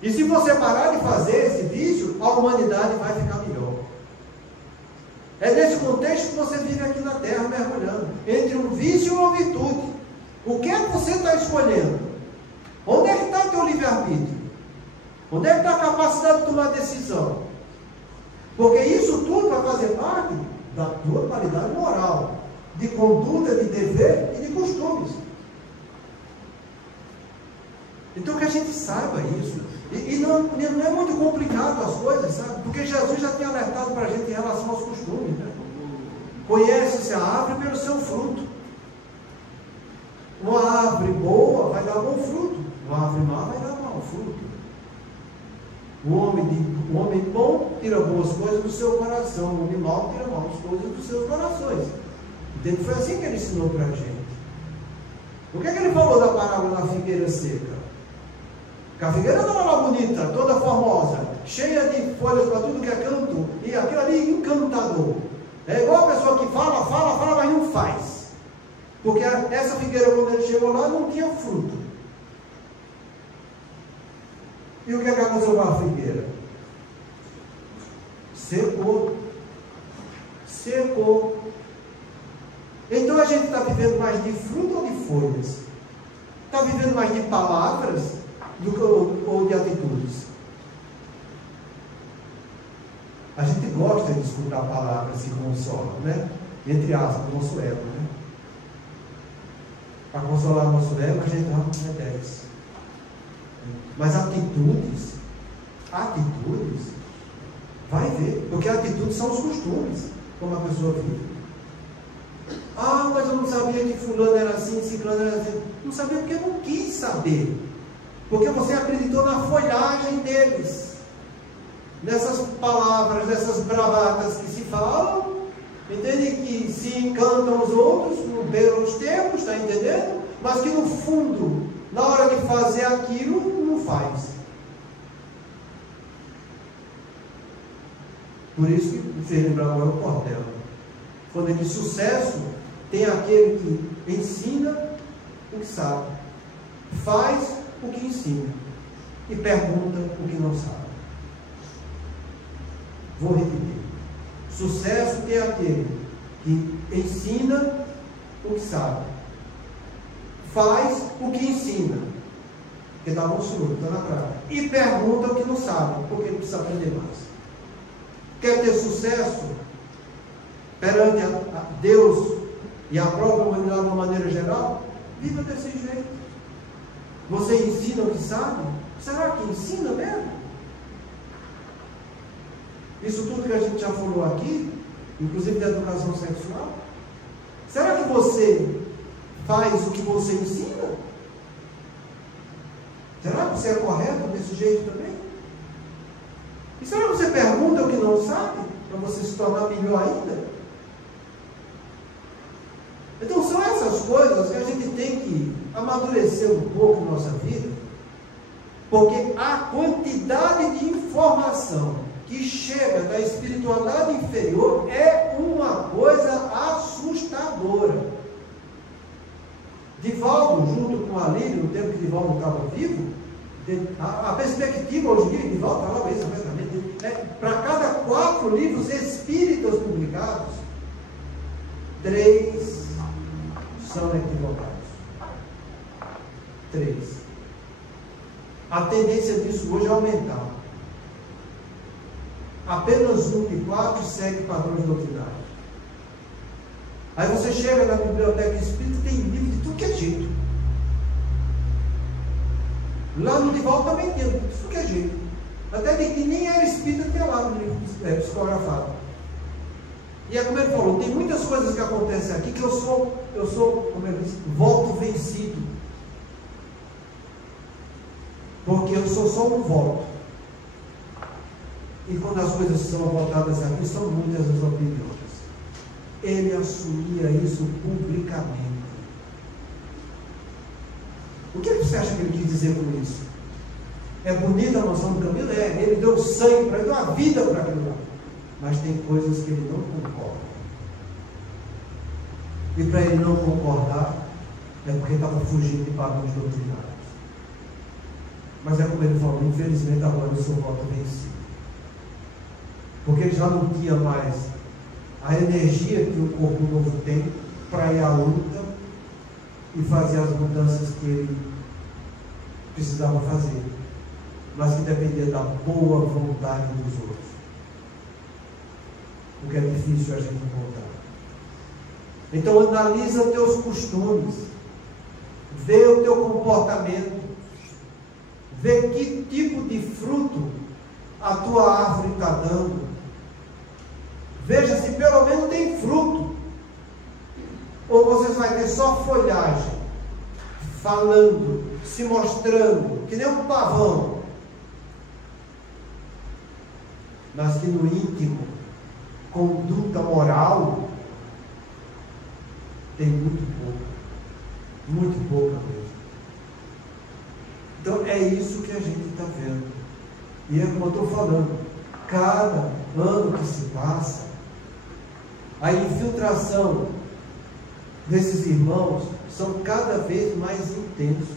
E se você parar de fazer esse vício, a humanidade vai ficar melhor. É nesse contexto que você vive aqui na Terra, mergulhando entre um vício e uma virtude. O que é que você está escolhendo? Onde é que está o teu livre-arbítrio? Onde é que está a capacidade de tomar decisão? Porque isso tudo vai fazer parte da tua qualidade moral, de conduta, de dever e de costumes. Então que a gente saiba isso. E não é muito complicado as coisas, sabe? Porque Jesus já tem alertado para a gente em relação aos costumes, né? Conhece-se a árvore pelo seu fruto. Uma árvore boa vai dar bom fruto, uma árvore má vai dar mau fruto. O homem bom tira boas coisas do seu coração, o homem mau tira maus coisas dos seus corações. Então foi assim que ele ensinou para a gente. O que é que ele falou da parábola da figueira seca? Que a figueira não era bonita, toda formosa, cheia de folhas para tudo que é canto, e aquilo ali encantador. É igual a pessoa que fala, mas não faz. Porque essa figueira, quando ele chegou lá, não tinha fruto. E o que aconteceu com a figueira? Secou. Então a gente está vivendo mais de fruto ou de folhas? Está vivendo mais de palavras ou de atitudes? A gente gosta de escutar palavras que consolam, né? Entre aspas, consuelo, né? Para consolar nosso ego, a gente não obedece. Mas atitudes, vai ver, porque atitudes são os costumes, como a pessoa vive. Ah, mas eu não sabia que fulano era assim, ciclano era assim. Não sabia porque não quis saber. Porque você acreditou na folhagem deles. Nessas palavras, nessas bravatas que se falam, entende? Que se encantam os outros, pelos tempos, está entendendo? Mas que no fundo, na hora de fazer aquilo, não faz. Por isso que fez lembrar agora o Cordel. Quando ele diz sucesso, tem aquele que ensina o que sabe, faz o que ensina e pergunta o que não sabe. Vou repetir. Sucesso tem aquele que ensina o que sabe, faz o que ensina, porque dá bom surdo, está na prática, e pergunta o que não sabe, porque ele precisa aprender mais. Quer ter sucesso perante a Deus e a própria humanidade de uma maneira geral? Viva desse jeito. Você ensina o que sabe? Será que ensina mesmo? Isso tudo que a gente já falou aqui, inclusive da educação sexual, será que você faz o que você ensina? Será que você é correto desse jeito também? E será que você pergunta o que não sabe, para você se tornar melhor ainda? Então são essas coisas que a gente tem que amadurecer um pouco na nossa vida, porque a quantidade de informação que chega da espiritualidade inferior é uma coisa assustadora. Divaldo, junto com Alírio, no tempo que Divaldo estava vivo, a perspectiva hoje em dia, Divaldo falava isso exatamente, para cada 4 livros espíritas publicados, 3 são equivocados. 3. A tendência disso hoje é aumentar. Apenas 1 de 4 segue padrões doutrinários. Aí você chega na biblioteca espírita e tem livro de tudo que é jeito. Lá no Divaldo também tem de tudo que é jeito. Até de que nem era espírita tinha lá no livro psicografado. E é como ele falou, tem muitas coisas que acontecem aqui que eu sou, como ele disse, voto vencido. Porque eu sou só um voto. E quando as coisas são votadas aqui, são muitas as opiniões. Ele assumia isso publicamente. O que você acha que ele quis dizer com isso? É bonita a noção do caminho? É, ele deu sangue para ele, deu a vida para aquilo lá. Mas tem coisas que ele não concorda. E para ele não concordar, é porque estava fugindo de padrões doutrinários. Mas é como ele falou, infelizmente agora eu sou voto vencido. Porque ele já não tinha mais a energia que o corpo novo tem para ir à luta, e fazia as mudanças que ele precisava fazer, mas que dependia da boa vontade dos outros. O que é difícil a gente encontrar. Então analisa os teus costumes, vê o teu comportamento, vê que tipo de fruto a tua árvore está dando. Veja se pelo menos tem fruto, ou você vai ter só folhagem, falando, se mostrando, que nem um pavão, mas que no íntimo, conduta moral, tem muito pouca mesmo. Então é isso que a gente está vendo. E é como eu estou falando, cada ano que se passa, a infiltração desses irmãos são cada vez mais intensos.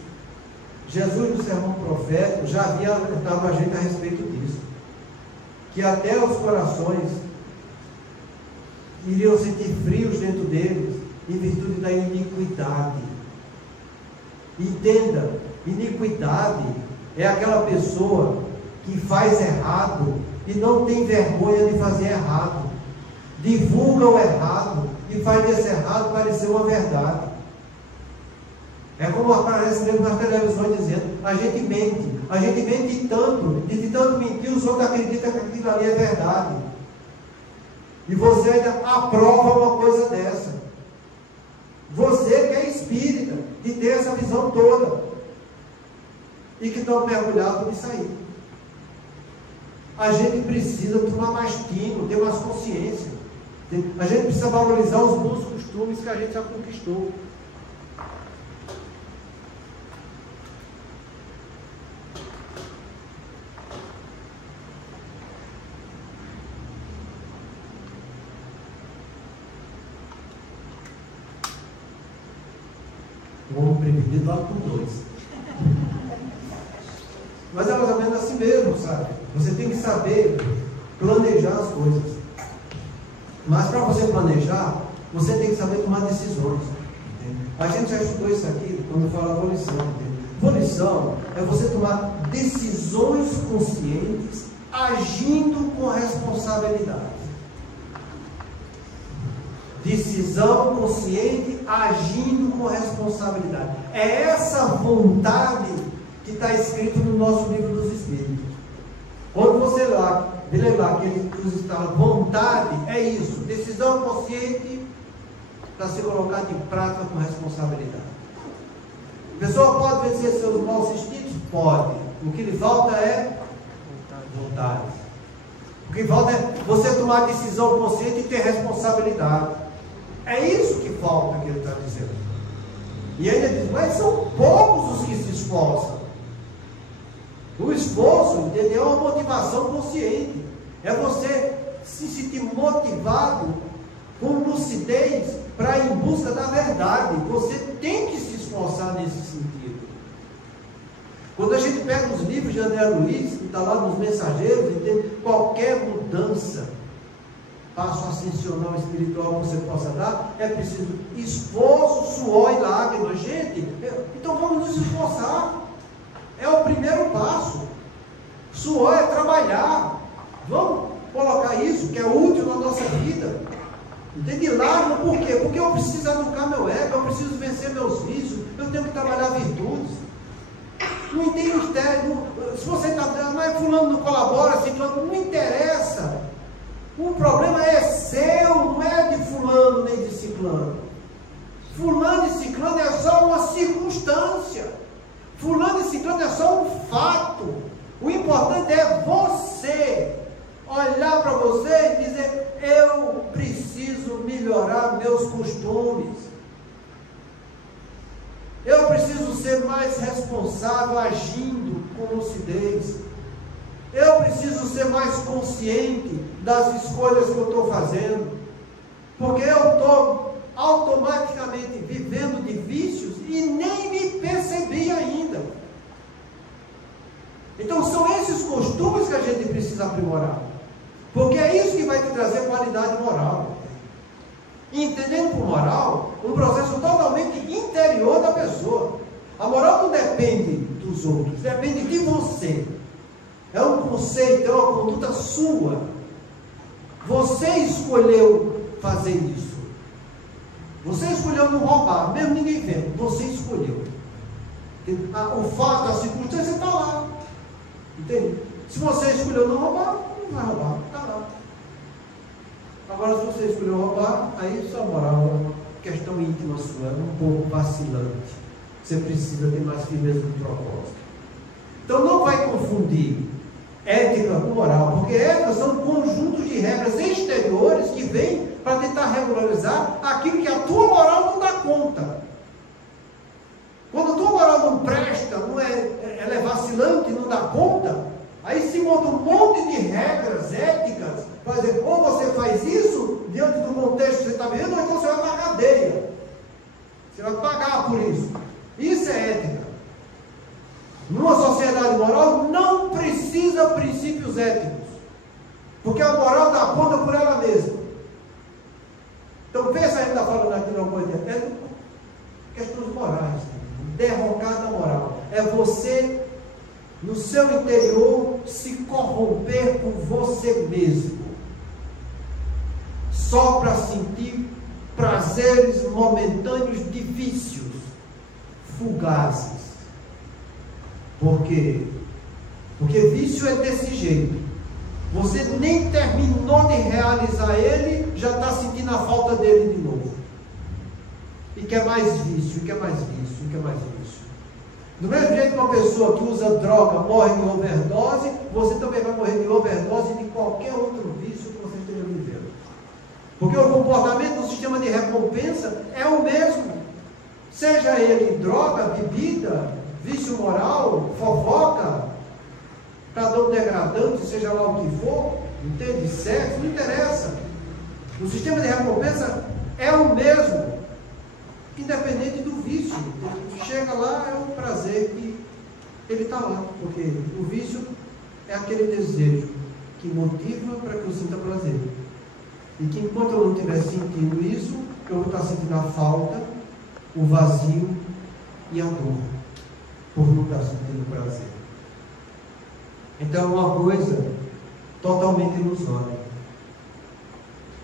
Jesus, no sermão profético, já havia alertado a gente a respeito disso, que até os corações iriam sentir frios dentro deles, em virtude da iniquidade. Entenda, iniquidade é aquela pessoa que faz errado e não tem vergonha de fazer errado, divulga o errado e faz desse errado parecer uma verdade. É como aparece mesmo nas televisões dizendo, a gente mente tanto, e de tanto mentir os outros acreditam que aquilo ali é verdade, e você ainda aprova uma coisa dessa. Você que é espírita, de ter essa visão toda, e que estão mergulhados nisso aí. A gente precisa tomar mais tino, ter mais consciência. A gente precisa valorizar os bons costumes que a gente já conquistou. O homem prevenido lá por 2. Mas é mais ou menos assim mesmo, sabe? Você tem que saber planejar as coisas. Mas para você planejar, você tem que saber tomar decisões. Entende? A gente já estudou isso aqui quando fala volição. Entende? Volição é você tomar decisões conscientes, agindo com responsabilidade. Decisão consciente, agindo com responsabilidade. É essa vontade que está escrito no nosso livro dos Espíritos. Quando você lê lá que ele está vontade, é isso, decisão consciente para ser colocada em prática com responsabilidade. A pessoa pode vencer seus maus instintos? Pode. O que lhe falta é vontade. O que falta é você tomar decisão consciente e ter responsabilidade. É isso que falta, que ele está dizendo. E ainda diz, mas são poucos os que se esforçam. O esforço, entendeu? É uma motivação consciente. É você se sentir motivado com lucidez para ir em busca da verdade. Você tem que se esforçar nesse sentido. Quando a gente pega os livros de André Luiz, que está lá nos Mensageiros, entende? Qualquer mudança, passo ascensional espiritual que você possa dar, é preciso esforço, suor e lágrimas. Gente, então vamos nos esforçar. É o primeiro passo. Suor é trabalhar. Vamos colocar isso, que é útil na nossa vida. Entende? Lágrima, por quê? Porque eu preciso educar meu ego, eu preciso vencer meus vícios, eu tenho que trabalhar virtudes. Não tem mistério. Se você está dizendo, mas fulano não colabora, ciclano, não interessa. O problema é seu, não é de fulano nem de ciclano. Fulano e ciclano é só uma circunstância. Fulano e ciclano é só um fato. O importante é você olhar para você e dizer, eu preciso melhorar meus costumes. Eu preciso ser mais responsável, agindo com lucidez. Eu preciso ser mais consciente das escolhas que eu estou fazendo, porque eu estou automaticamente vivendo de vícios e nem me percebi ainda. Então são esses costumes que a gente precisa aprimorar, porque é isso que vai te trazer qualidade moral. E entendendo por moral, um processo totalmente interior da pessoa. A moral não depende dos outros, depende de você. É um conceito, é uma conduta sua. Você escolheu fazer isso. Você escolheu não roubar, mesmo ninguém vendo. Você escolheu. O fato, a circunstância está lá. Entende? Se você escolheu não roubar, não vai roubar. Está lá. Agora, se você escolheu roubar, aí sua moral é uma questão íntima sua, é um pouco vacilante. Você precisa ter mais firmeza de propósito. Então, não vai confundir ética com moral, porque ética são conjuntos de regras exteriores que vêm para tentar regularizar aquilo que a tua moral não dá conta. Quando a tua moral não presta, ela é vacilante, não dá conta, aí se monta um monte de regras éticas para dizer, ou você faz isso diante do contexto que você está vivendo, ou então você vai para a cadeia. Você vai pagar por isso. Isso é ética. Numa sociedade moral não precisa princípios éticos, porque a moral dá conta por ela mesma. Então pensa, a gente está falando aqui numa coisa de ética, questões morais, derrocada moral. É você, no seu interior, se corromper com você mesmo, só para sentir prazeres momentâneos de vícios fugazes. Por quê? Porque vício é desse jeito. Você nem terminou de realizar ele, já está sentindo a falta dele de novo. E quer mais vício, e quer mais vício, e quer mais vício. Do mesmo jeito que uma pessoa que usa droga morre de overdose, você também vai morrer de overdose de qualquer outro vício que você esteja vivendo. Porque o comportamento do sistema de recompensa é o mesmo. Seja ele droga, bebida, vício moral, fofoca, padrão degradante, seja lá o que for, entende? Sexo, não interessa. O sistema de recompensa é o mesmo, independente do vício. Chega lá, é um prazer que ele está lá, porque o vício é aquele desejo que motiva para que eu sinta prazer. E que enquanto eu não estiver sentindo isso, eu vou estar sentindo a falta, o vazio e a dor, por não estar sentindo prazer. Então é uma coisa totalmente ilusória.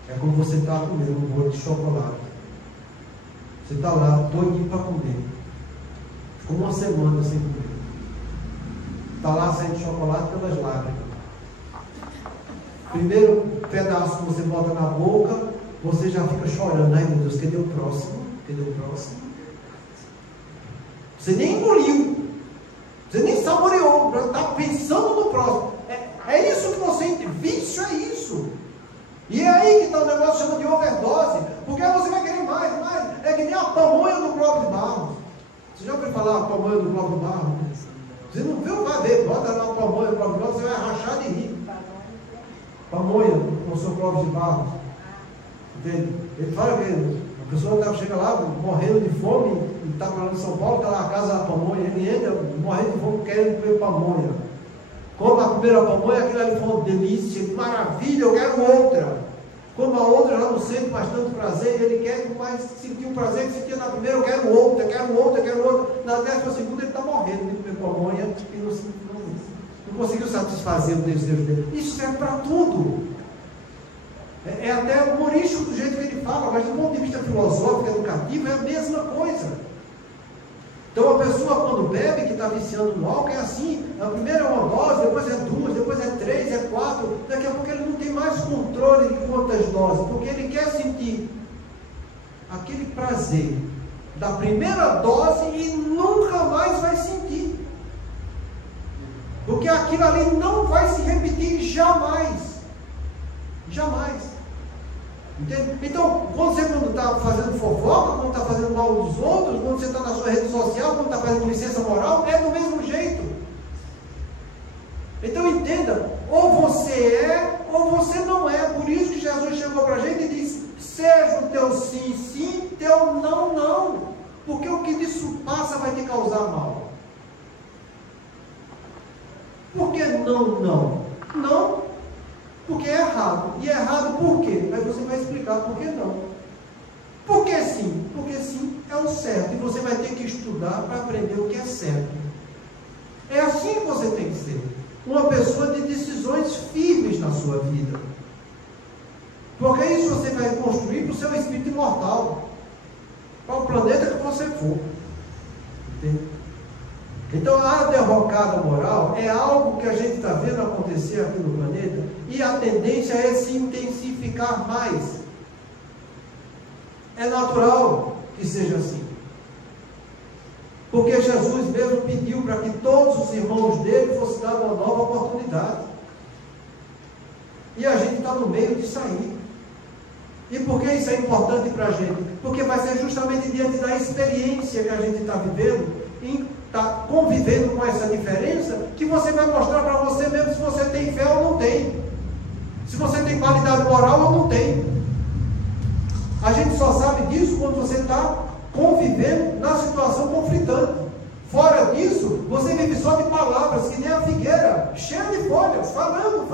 É como você está comendo um bolo de chocolate. Você está lá doidinho para comer. Ficou uma semana sem comer. Está lá saindo chocolate pelas lágrimas. Primeiro pedaço que você bota na boca, você já fica chorando. Ai meu Deus, cadê o próximo? Cadê o próximo? Você nem engoliu. Você nem saboreou. Está pensando no próximo. É isso que você entende. Vício é isso. E é aí que está o negócio chamado de overdose. Porque aí você vai querer mais. É que nem a pamonha do Clóvis de Barros. Você já ouviu falar a pamonha do Clóvis de Barros? Você não viu? Vai ver. Bota lá a pamonha do Clóvis de Barros, você vai rachar de rir. Pamonha com o seu Clóvis de Barros. Entende? Ele fala que a pessoa chega lá morrendo de fome, e está morando em São Paulo, está lá na casa da pamonha, ele entra morrendo de fome, querendo comer pamonha. Como a primeira pamonha, aquilo ali foi uma delícia, que maravilha, eu quero outra. Como a outra já não sente mais tanto prazer, ele quer mais sentir o prazer que sentia na primeira, eu quero outra, quero outra, quero outra. Na 12ª ele está morrendo de comer pamonha e não conseguiu satisfazer o desejo dele. Isso serve para tudo. É até humorístico do jeito que ele fala, mas do ponto de vista filosófico, educativo, é a mesma coisa. Então a pessoa quando bebe, que está viciando no álcool, é assim, a primeira é uma dose, depois é 2, depois é 3, é 4, daqui a pouco ele não tem mais controle de quantas doses, porque ele quer sentir aquele prazer da primeira dose e nunca mais vai sentir. Porque aquilo ali não vai se repetir jamais. Jamais. Entende? Então, quando está fazendo fofoca, quando está fazendo mal dos outros, quando você está na sua rede social, quando está fazendo licença moral, é do mesmo jeito. Então entenda, ou você é, ou você não é. Por isso que Jesus chegou para a gente e disse, seja o teu sim, sim, teu não, não. Porque o que disso passa vai te causar mal. Por que não, não? Não. Porque é errado. E é errado por quê? Aí você vai explicar por que não. Por que sim? Porque assim é o certo, e você vai ter que estudar para aprender o que é certo. É assim que você tem que ser, uma pessoa de decisões firmes na sua vida, porque isso você vai construir para o seu espírito imortal, para o planeta que você for. Entende? Então a derrocada moral é algo que a gente está vendo acontecer aqui no planeta, e a tendência é se intensificar mais. É natural que seja assim, porque Jesus mesmo pediu para que todos os irmãos dele fossem dar uma nova oportunidade, e a gente está no meio disso aí. E por que isso é importante para a gente? Porque vai ser justamente diante da experiência que a gente está vivendo, em estar convivendo com essa diferença, que você vai mostrar para você mesmo se você tem fé ou não tem, se você tem qualidade moral ou não tem. A gente só sabe disso quando você está convivendo na situação conflitante. Fora disso, você vive só de palavras, que nem a figueira, cheia de folhas, falando.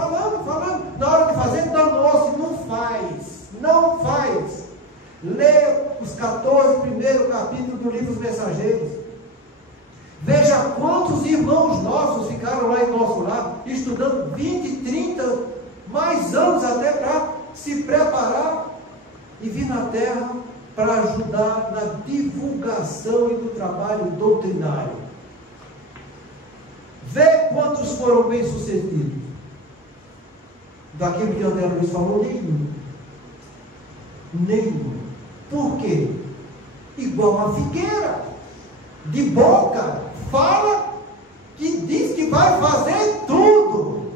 Na hora de fazer, danou-se, não faz. Leia os 14 primeiros capítulos do livro Os Mensageiros. Veja quantos irmãos nossos ficaram lá em nosso lar, estudando 20, 30, mais anos até para se preparar e vir na terra para ajudar na divulgação e no trabalho doutrinário. Vê quantos foram bem-sucedidos. Daquilo que André Luiz falou, nenhum. Por quê? Igual a figueira, de boca, fala, que diz que vai fazer tudo.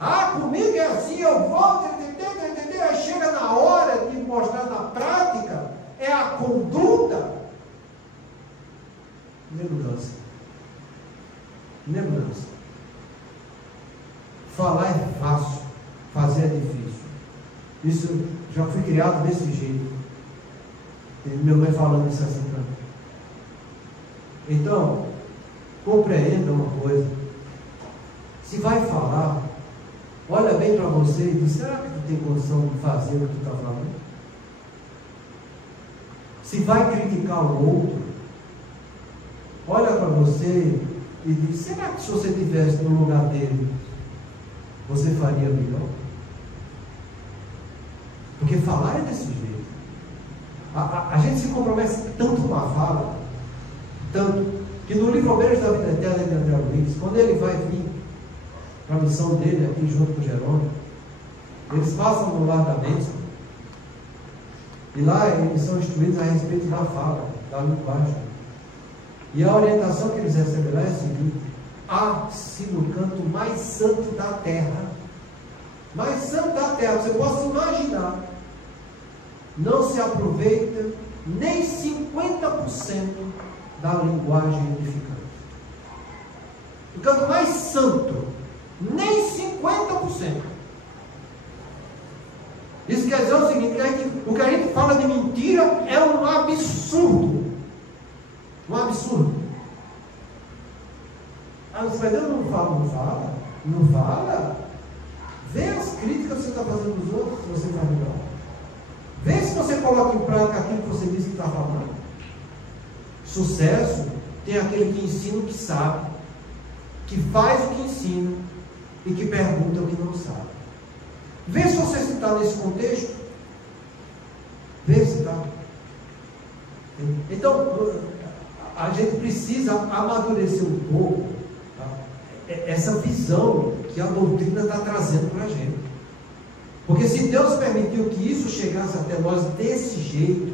Ah, comigo é assim, eu vou entender, aí chega na hora de mostrar na prática, é a conduta. Lembrança. Falar é fácil, fazer é difícil. Isso, já fui criado desse jeito. Minha mãe falando isso assim para mim. Então, compreenda uma coisa. Se vai falar, olha bem para você e diz: será que tu tem condição de fazer o que tu está falando? Se vai criticar o outro, olha para você e diz: será que se você estivesse no lugar dele, você faria melhor? Porque falar é desse jeito. A gente se compromete tanto com a fala, tanto, que no livro Obreiros da Vida Eterna de André Luiz, quando ele vai vir para a missão dele aqui junto com Jerônimo, eles passam no lar da bênção, e lá eles são instruídos a respeito da fala, da linguagem. E a orientação que eles recebem lá é a seguinte: há-se no canto mais santo da terra, você possa imaginar, não se aproveita nem 50% da linguagem edificante. O canto mais santo, nem 50%. Isso quer dizer o seguinte: o que a gente fala de mentira é um absurdo. Um absurdo. Ah, você vai dizer: não fala. Vê as críticas que você está fazendo dos outros, se você está melhor. Vê se você coloca em prática aquilo que você disse que está falando. Sucesso tem aquele que ensina o que sabe, que faz o que ensina e que pergunta o que não sabe. Vê se você está nesse contexto. Vê se está. Então, a gente precisa amadurecer um pouco, tá? Essa visão que a doutrina está trazendo para a gente. Porque se Deus permitiu que isso chegasse até nós desse jeito,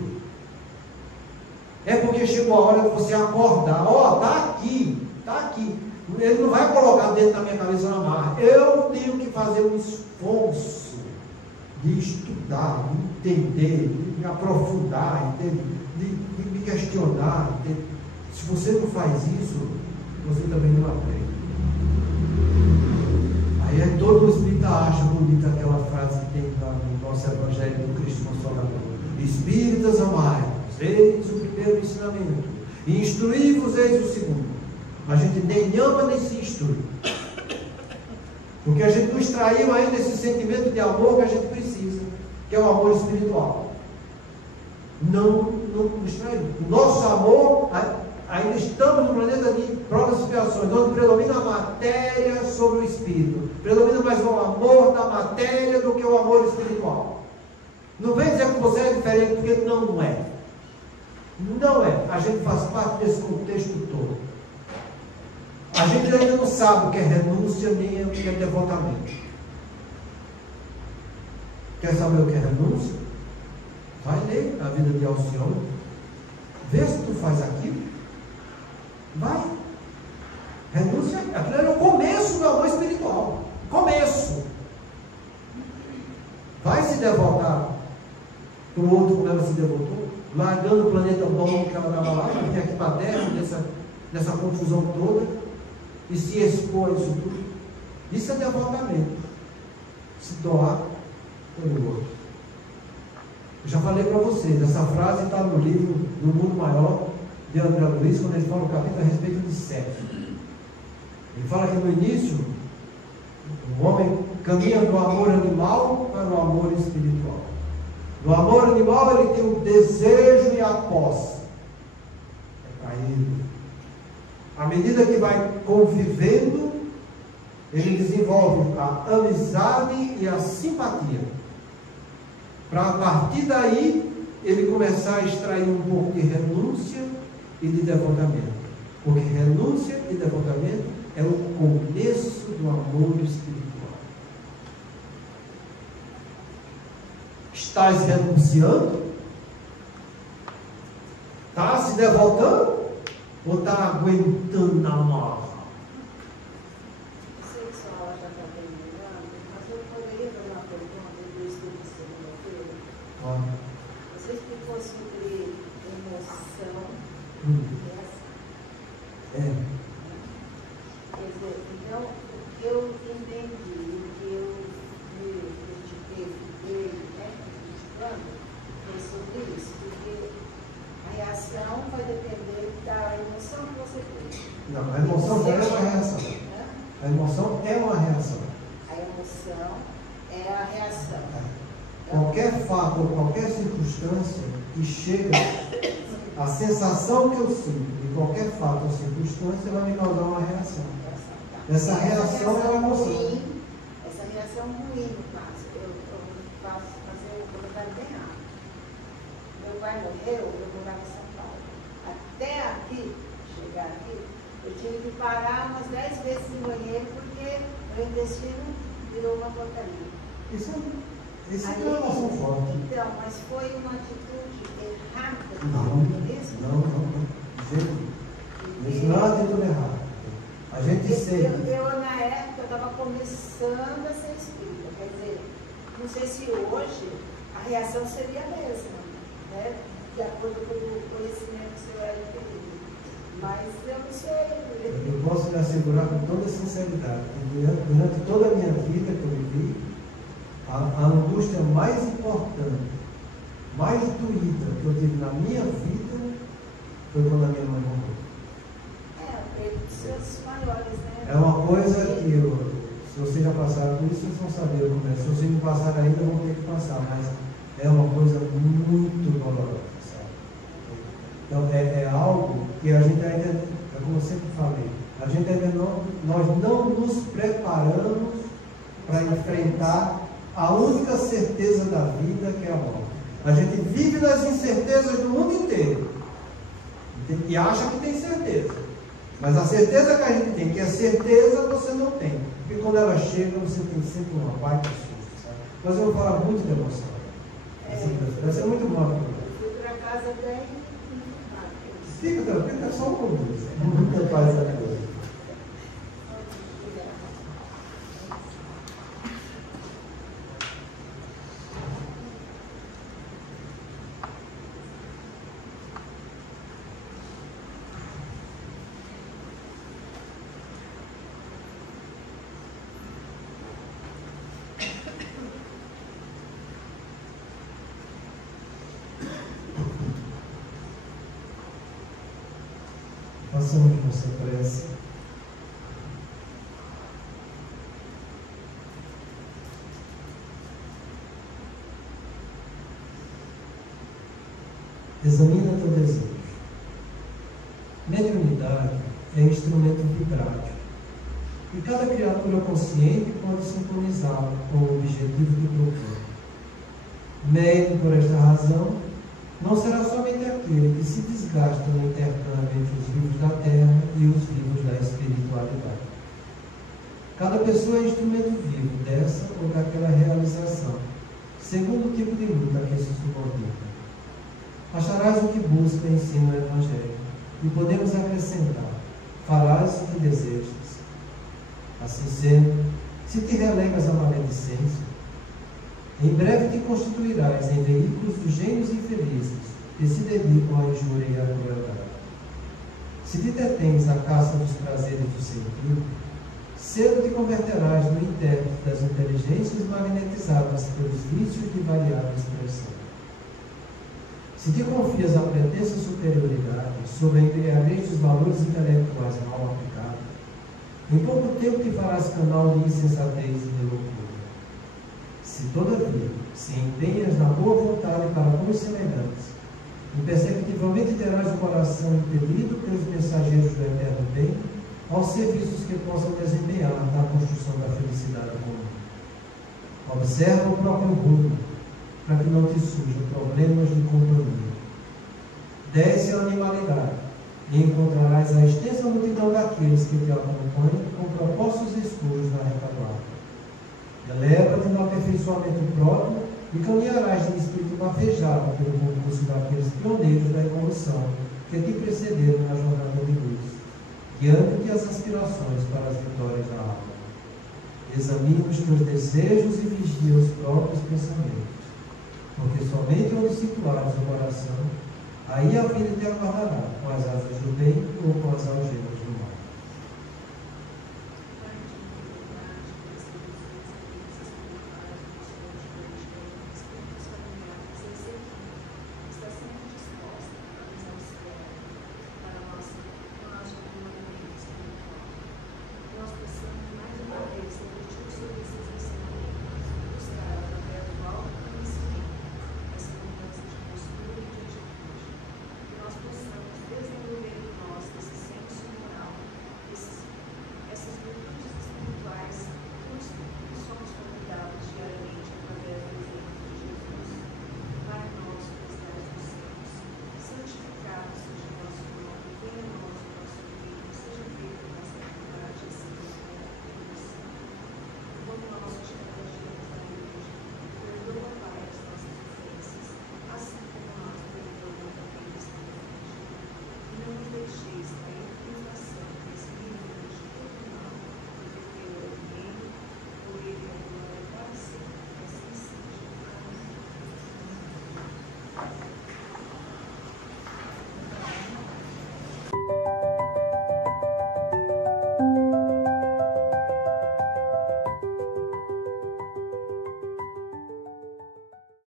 é porque chegou a hora de você acordar. Está aqui. Ele não vai colocar dentro da minha cabeça na marra. Eu tenho que fazer um esforço de estudar, de entender, de me aprofundar, de me questionar. Se você não faz isso, você também não aprende. Aí é todo o espírita acha bonita aquela frase que tem no nosso Evangelho do Cristo Consolador: espíritas amai, eis o primeiro ensinamento, e instruí-vos, eis o segundo. A gente nem ama nem se instrui, porque a gente não extraiu ainda esse sentimento de amor que a gente precisa, que é o amor espiritual. Não o nosso amor, ainda estamos no planeta de provas e expiações, onde predomina a matéria sobre o espírito. Predomina mais o amor da matéria do que o amor espiritual. Não vem dizer que você é diferente, porque não é. Não é. A gente faz parte desse contexto todo. A gente ainda não sabe o que é renúncia, nem o que é devotamento. Quer saber o que é renúncia? Vai ler a vida de Alcione. Vê se tu faz aquilo. Vai. Renúncia, aquilo era o começo do amor espiritual. Começo. Vai se devotar para o outro como ela se devotou, largando o planeta bom que ela estava lá, para vir aqui para a Terra, nessa confusão toda, e se expor a isso tudo. Isso é devotamento. Se doar pelo outro. Eu já falei para vocês, essa frase está no livro Do Mundo Maior, de André Luiz, quando ele fala no capítulo a respeito de sexo. Ele fala que no início, o homem caminha do amor animal para o amor espiritual. No amor animal ele tem o desejo e a posse. É para ele. À medida que vai convivendo, ele desenvolve a amizade e a simpatia. Para a partir daí, ele começar a extrair um pouco de renúncia e de devotamento. Porque renúncia e devotamento é o começo do amor espiritual. Estás renunciando? Está se devotando? Ou está aguentando na marra? Não sei se a aula já está terminando, mas eu poderia fazer uma pergunta do estudo de segunda-feira. Você explicou sobre emoção. Quer dizer, então, eu entendi que eu me critiquei dele, criticando, foi sobre isso, porque a reação vai depender da emoção que você tem. Não, a emoção é uma reação. A emoção é uma reação. A emoção é a reação. Qualquer fato ou qualquer circunstância que chega, a sensação que eu sinto de qualquer fato ou circunstância vai me causar uma reação. Essa reação é uma emoção. Essa reação ruim, no caso, eu faço fazer um comentário bem rápido. Meu pai morreu, eu morava em São Paulo. Até aqui, chegar aqui, eu tive que parar umas 10 vezes no banheiro porque meu intestino virou uma porcaria. Isso é uma emoção forte. Então, mas foi uma atitude errada. Não. Gente, isso não é uma atitude errada. A gente sente. Eu, na época, estava começando a ser espírita. Quer dizer, não sei se hoje a reação seria a mesma, né? De acordo com o conhecimento que o senhor adquiriu. Mas eu não sei. Eu posso lhe assegurar com toda sinceridade que durante toda a minha vida que eu vivi, a angústia mais importante, mais doída que eu tive na minha vida foi quando a minha mãe morreu. Seus maiores, né? É uma coisa que se vocês já passaram por isso, vocês vão saber como é. Se vocês não passaram ainda, vão ter que passar, mas é uma coisa muito dolorosa, sabe? Então é algo que a gente ainda, é como eu sempre falei, a gente ainda nós não nos preparamos para enfrentar a única certeza da vida, que é a morte. A gente vive nas incertezas do mundo inteiro e acha que tem certeza. Mas a certeza que a gente tem, que a certeza você não tem. Porque quando ela chega, você tem sempre uma baita susto, sabe? Mas eu vou falar muito de emoção. Vai ser muito bom. Eu fui para casa bem. Fica tranquilo, é só um pouquinho. Muita paz a Deus. Façamos que você prece. Examina teu desejo. Mediunidade é instrumento vibrátil, e cada criatura consciente pode sintonizá-lo com o objetivo que procura. Médium, por esta razão, não será somente aquele que se desgasta no intercâmbio entre os vivos da terra e os vivos da espiritualidade. Cada pessoa é instrumento vivo dessa ou daquela realização, segundo o tipo de luta que se subordina. Acharás o que busca em ensino o Evangelho, e podemos acrescentar: farás o que desejas. Assim sendo, se te relegas à maledicência, em breve te constituirás em veículos dos gênios infelizes que se dedicam à injúria e à crueldade. Se te detens à caça dos prazeres do sentido, cedo te converterás no intérprete das inteligências magnetizadas pelos vícios de variável expressão. Se te confias à pretensa superioridade sobre a embriaguez dos valores intelectuais mal aplicados, em pouco tempo te farás canal de insensatez e de loucura. Se, todavia, se empenhas na boa vontade para com os semelhantes, imperceptivelmente terás o coração impelido pelos mensageiros do eterno bem aos serviços que possam desempenhar na construção da felicidade comum. Observa o próprio rumo, para que não te surjam problemas de companhia. Desce a animalidade e encontrarás a extensa multidão daqueles que te acompanham com propósitos escuros na retaguarda. Eleva-te no aperfeiçoamento próprio e caminharás de espírito bafejado pelo concurso daqueles pioneiros da evolução que te precederam na jornada de luz, guiando-te as aspirações para as vitórias da alma. Examina os teus desejos e vigia os próprios pensamentos, porque somente onde situares o coração, aí a vida te aguardará com as asas do bem ou com as algemas do mal.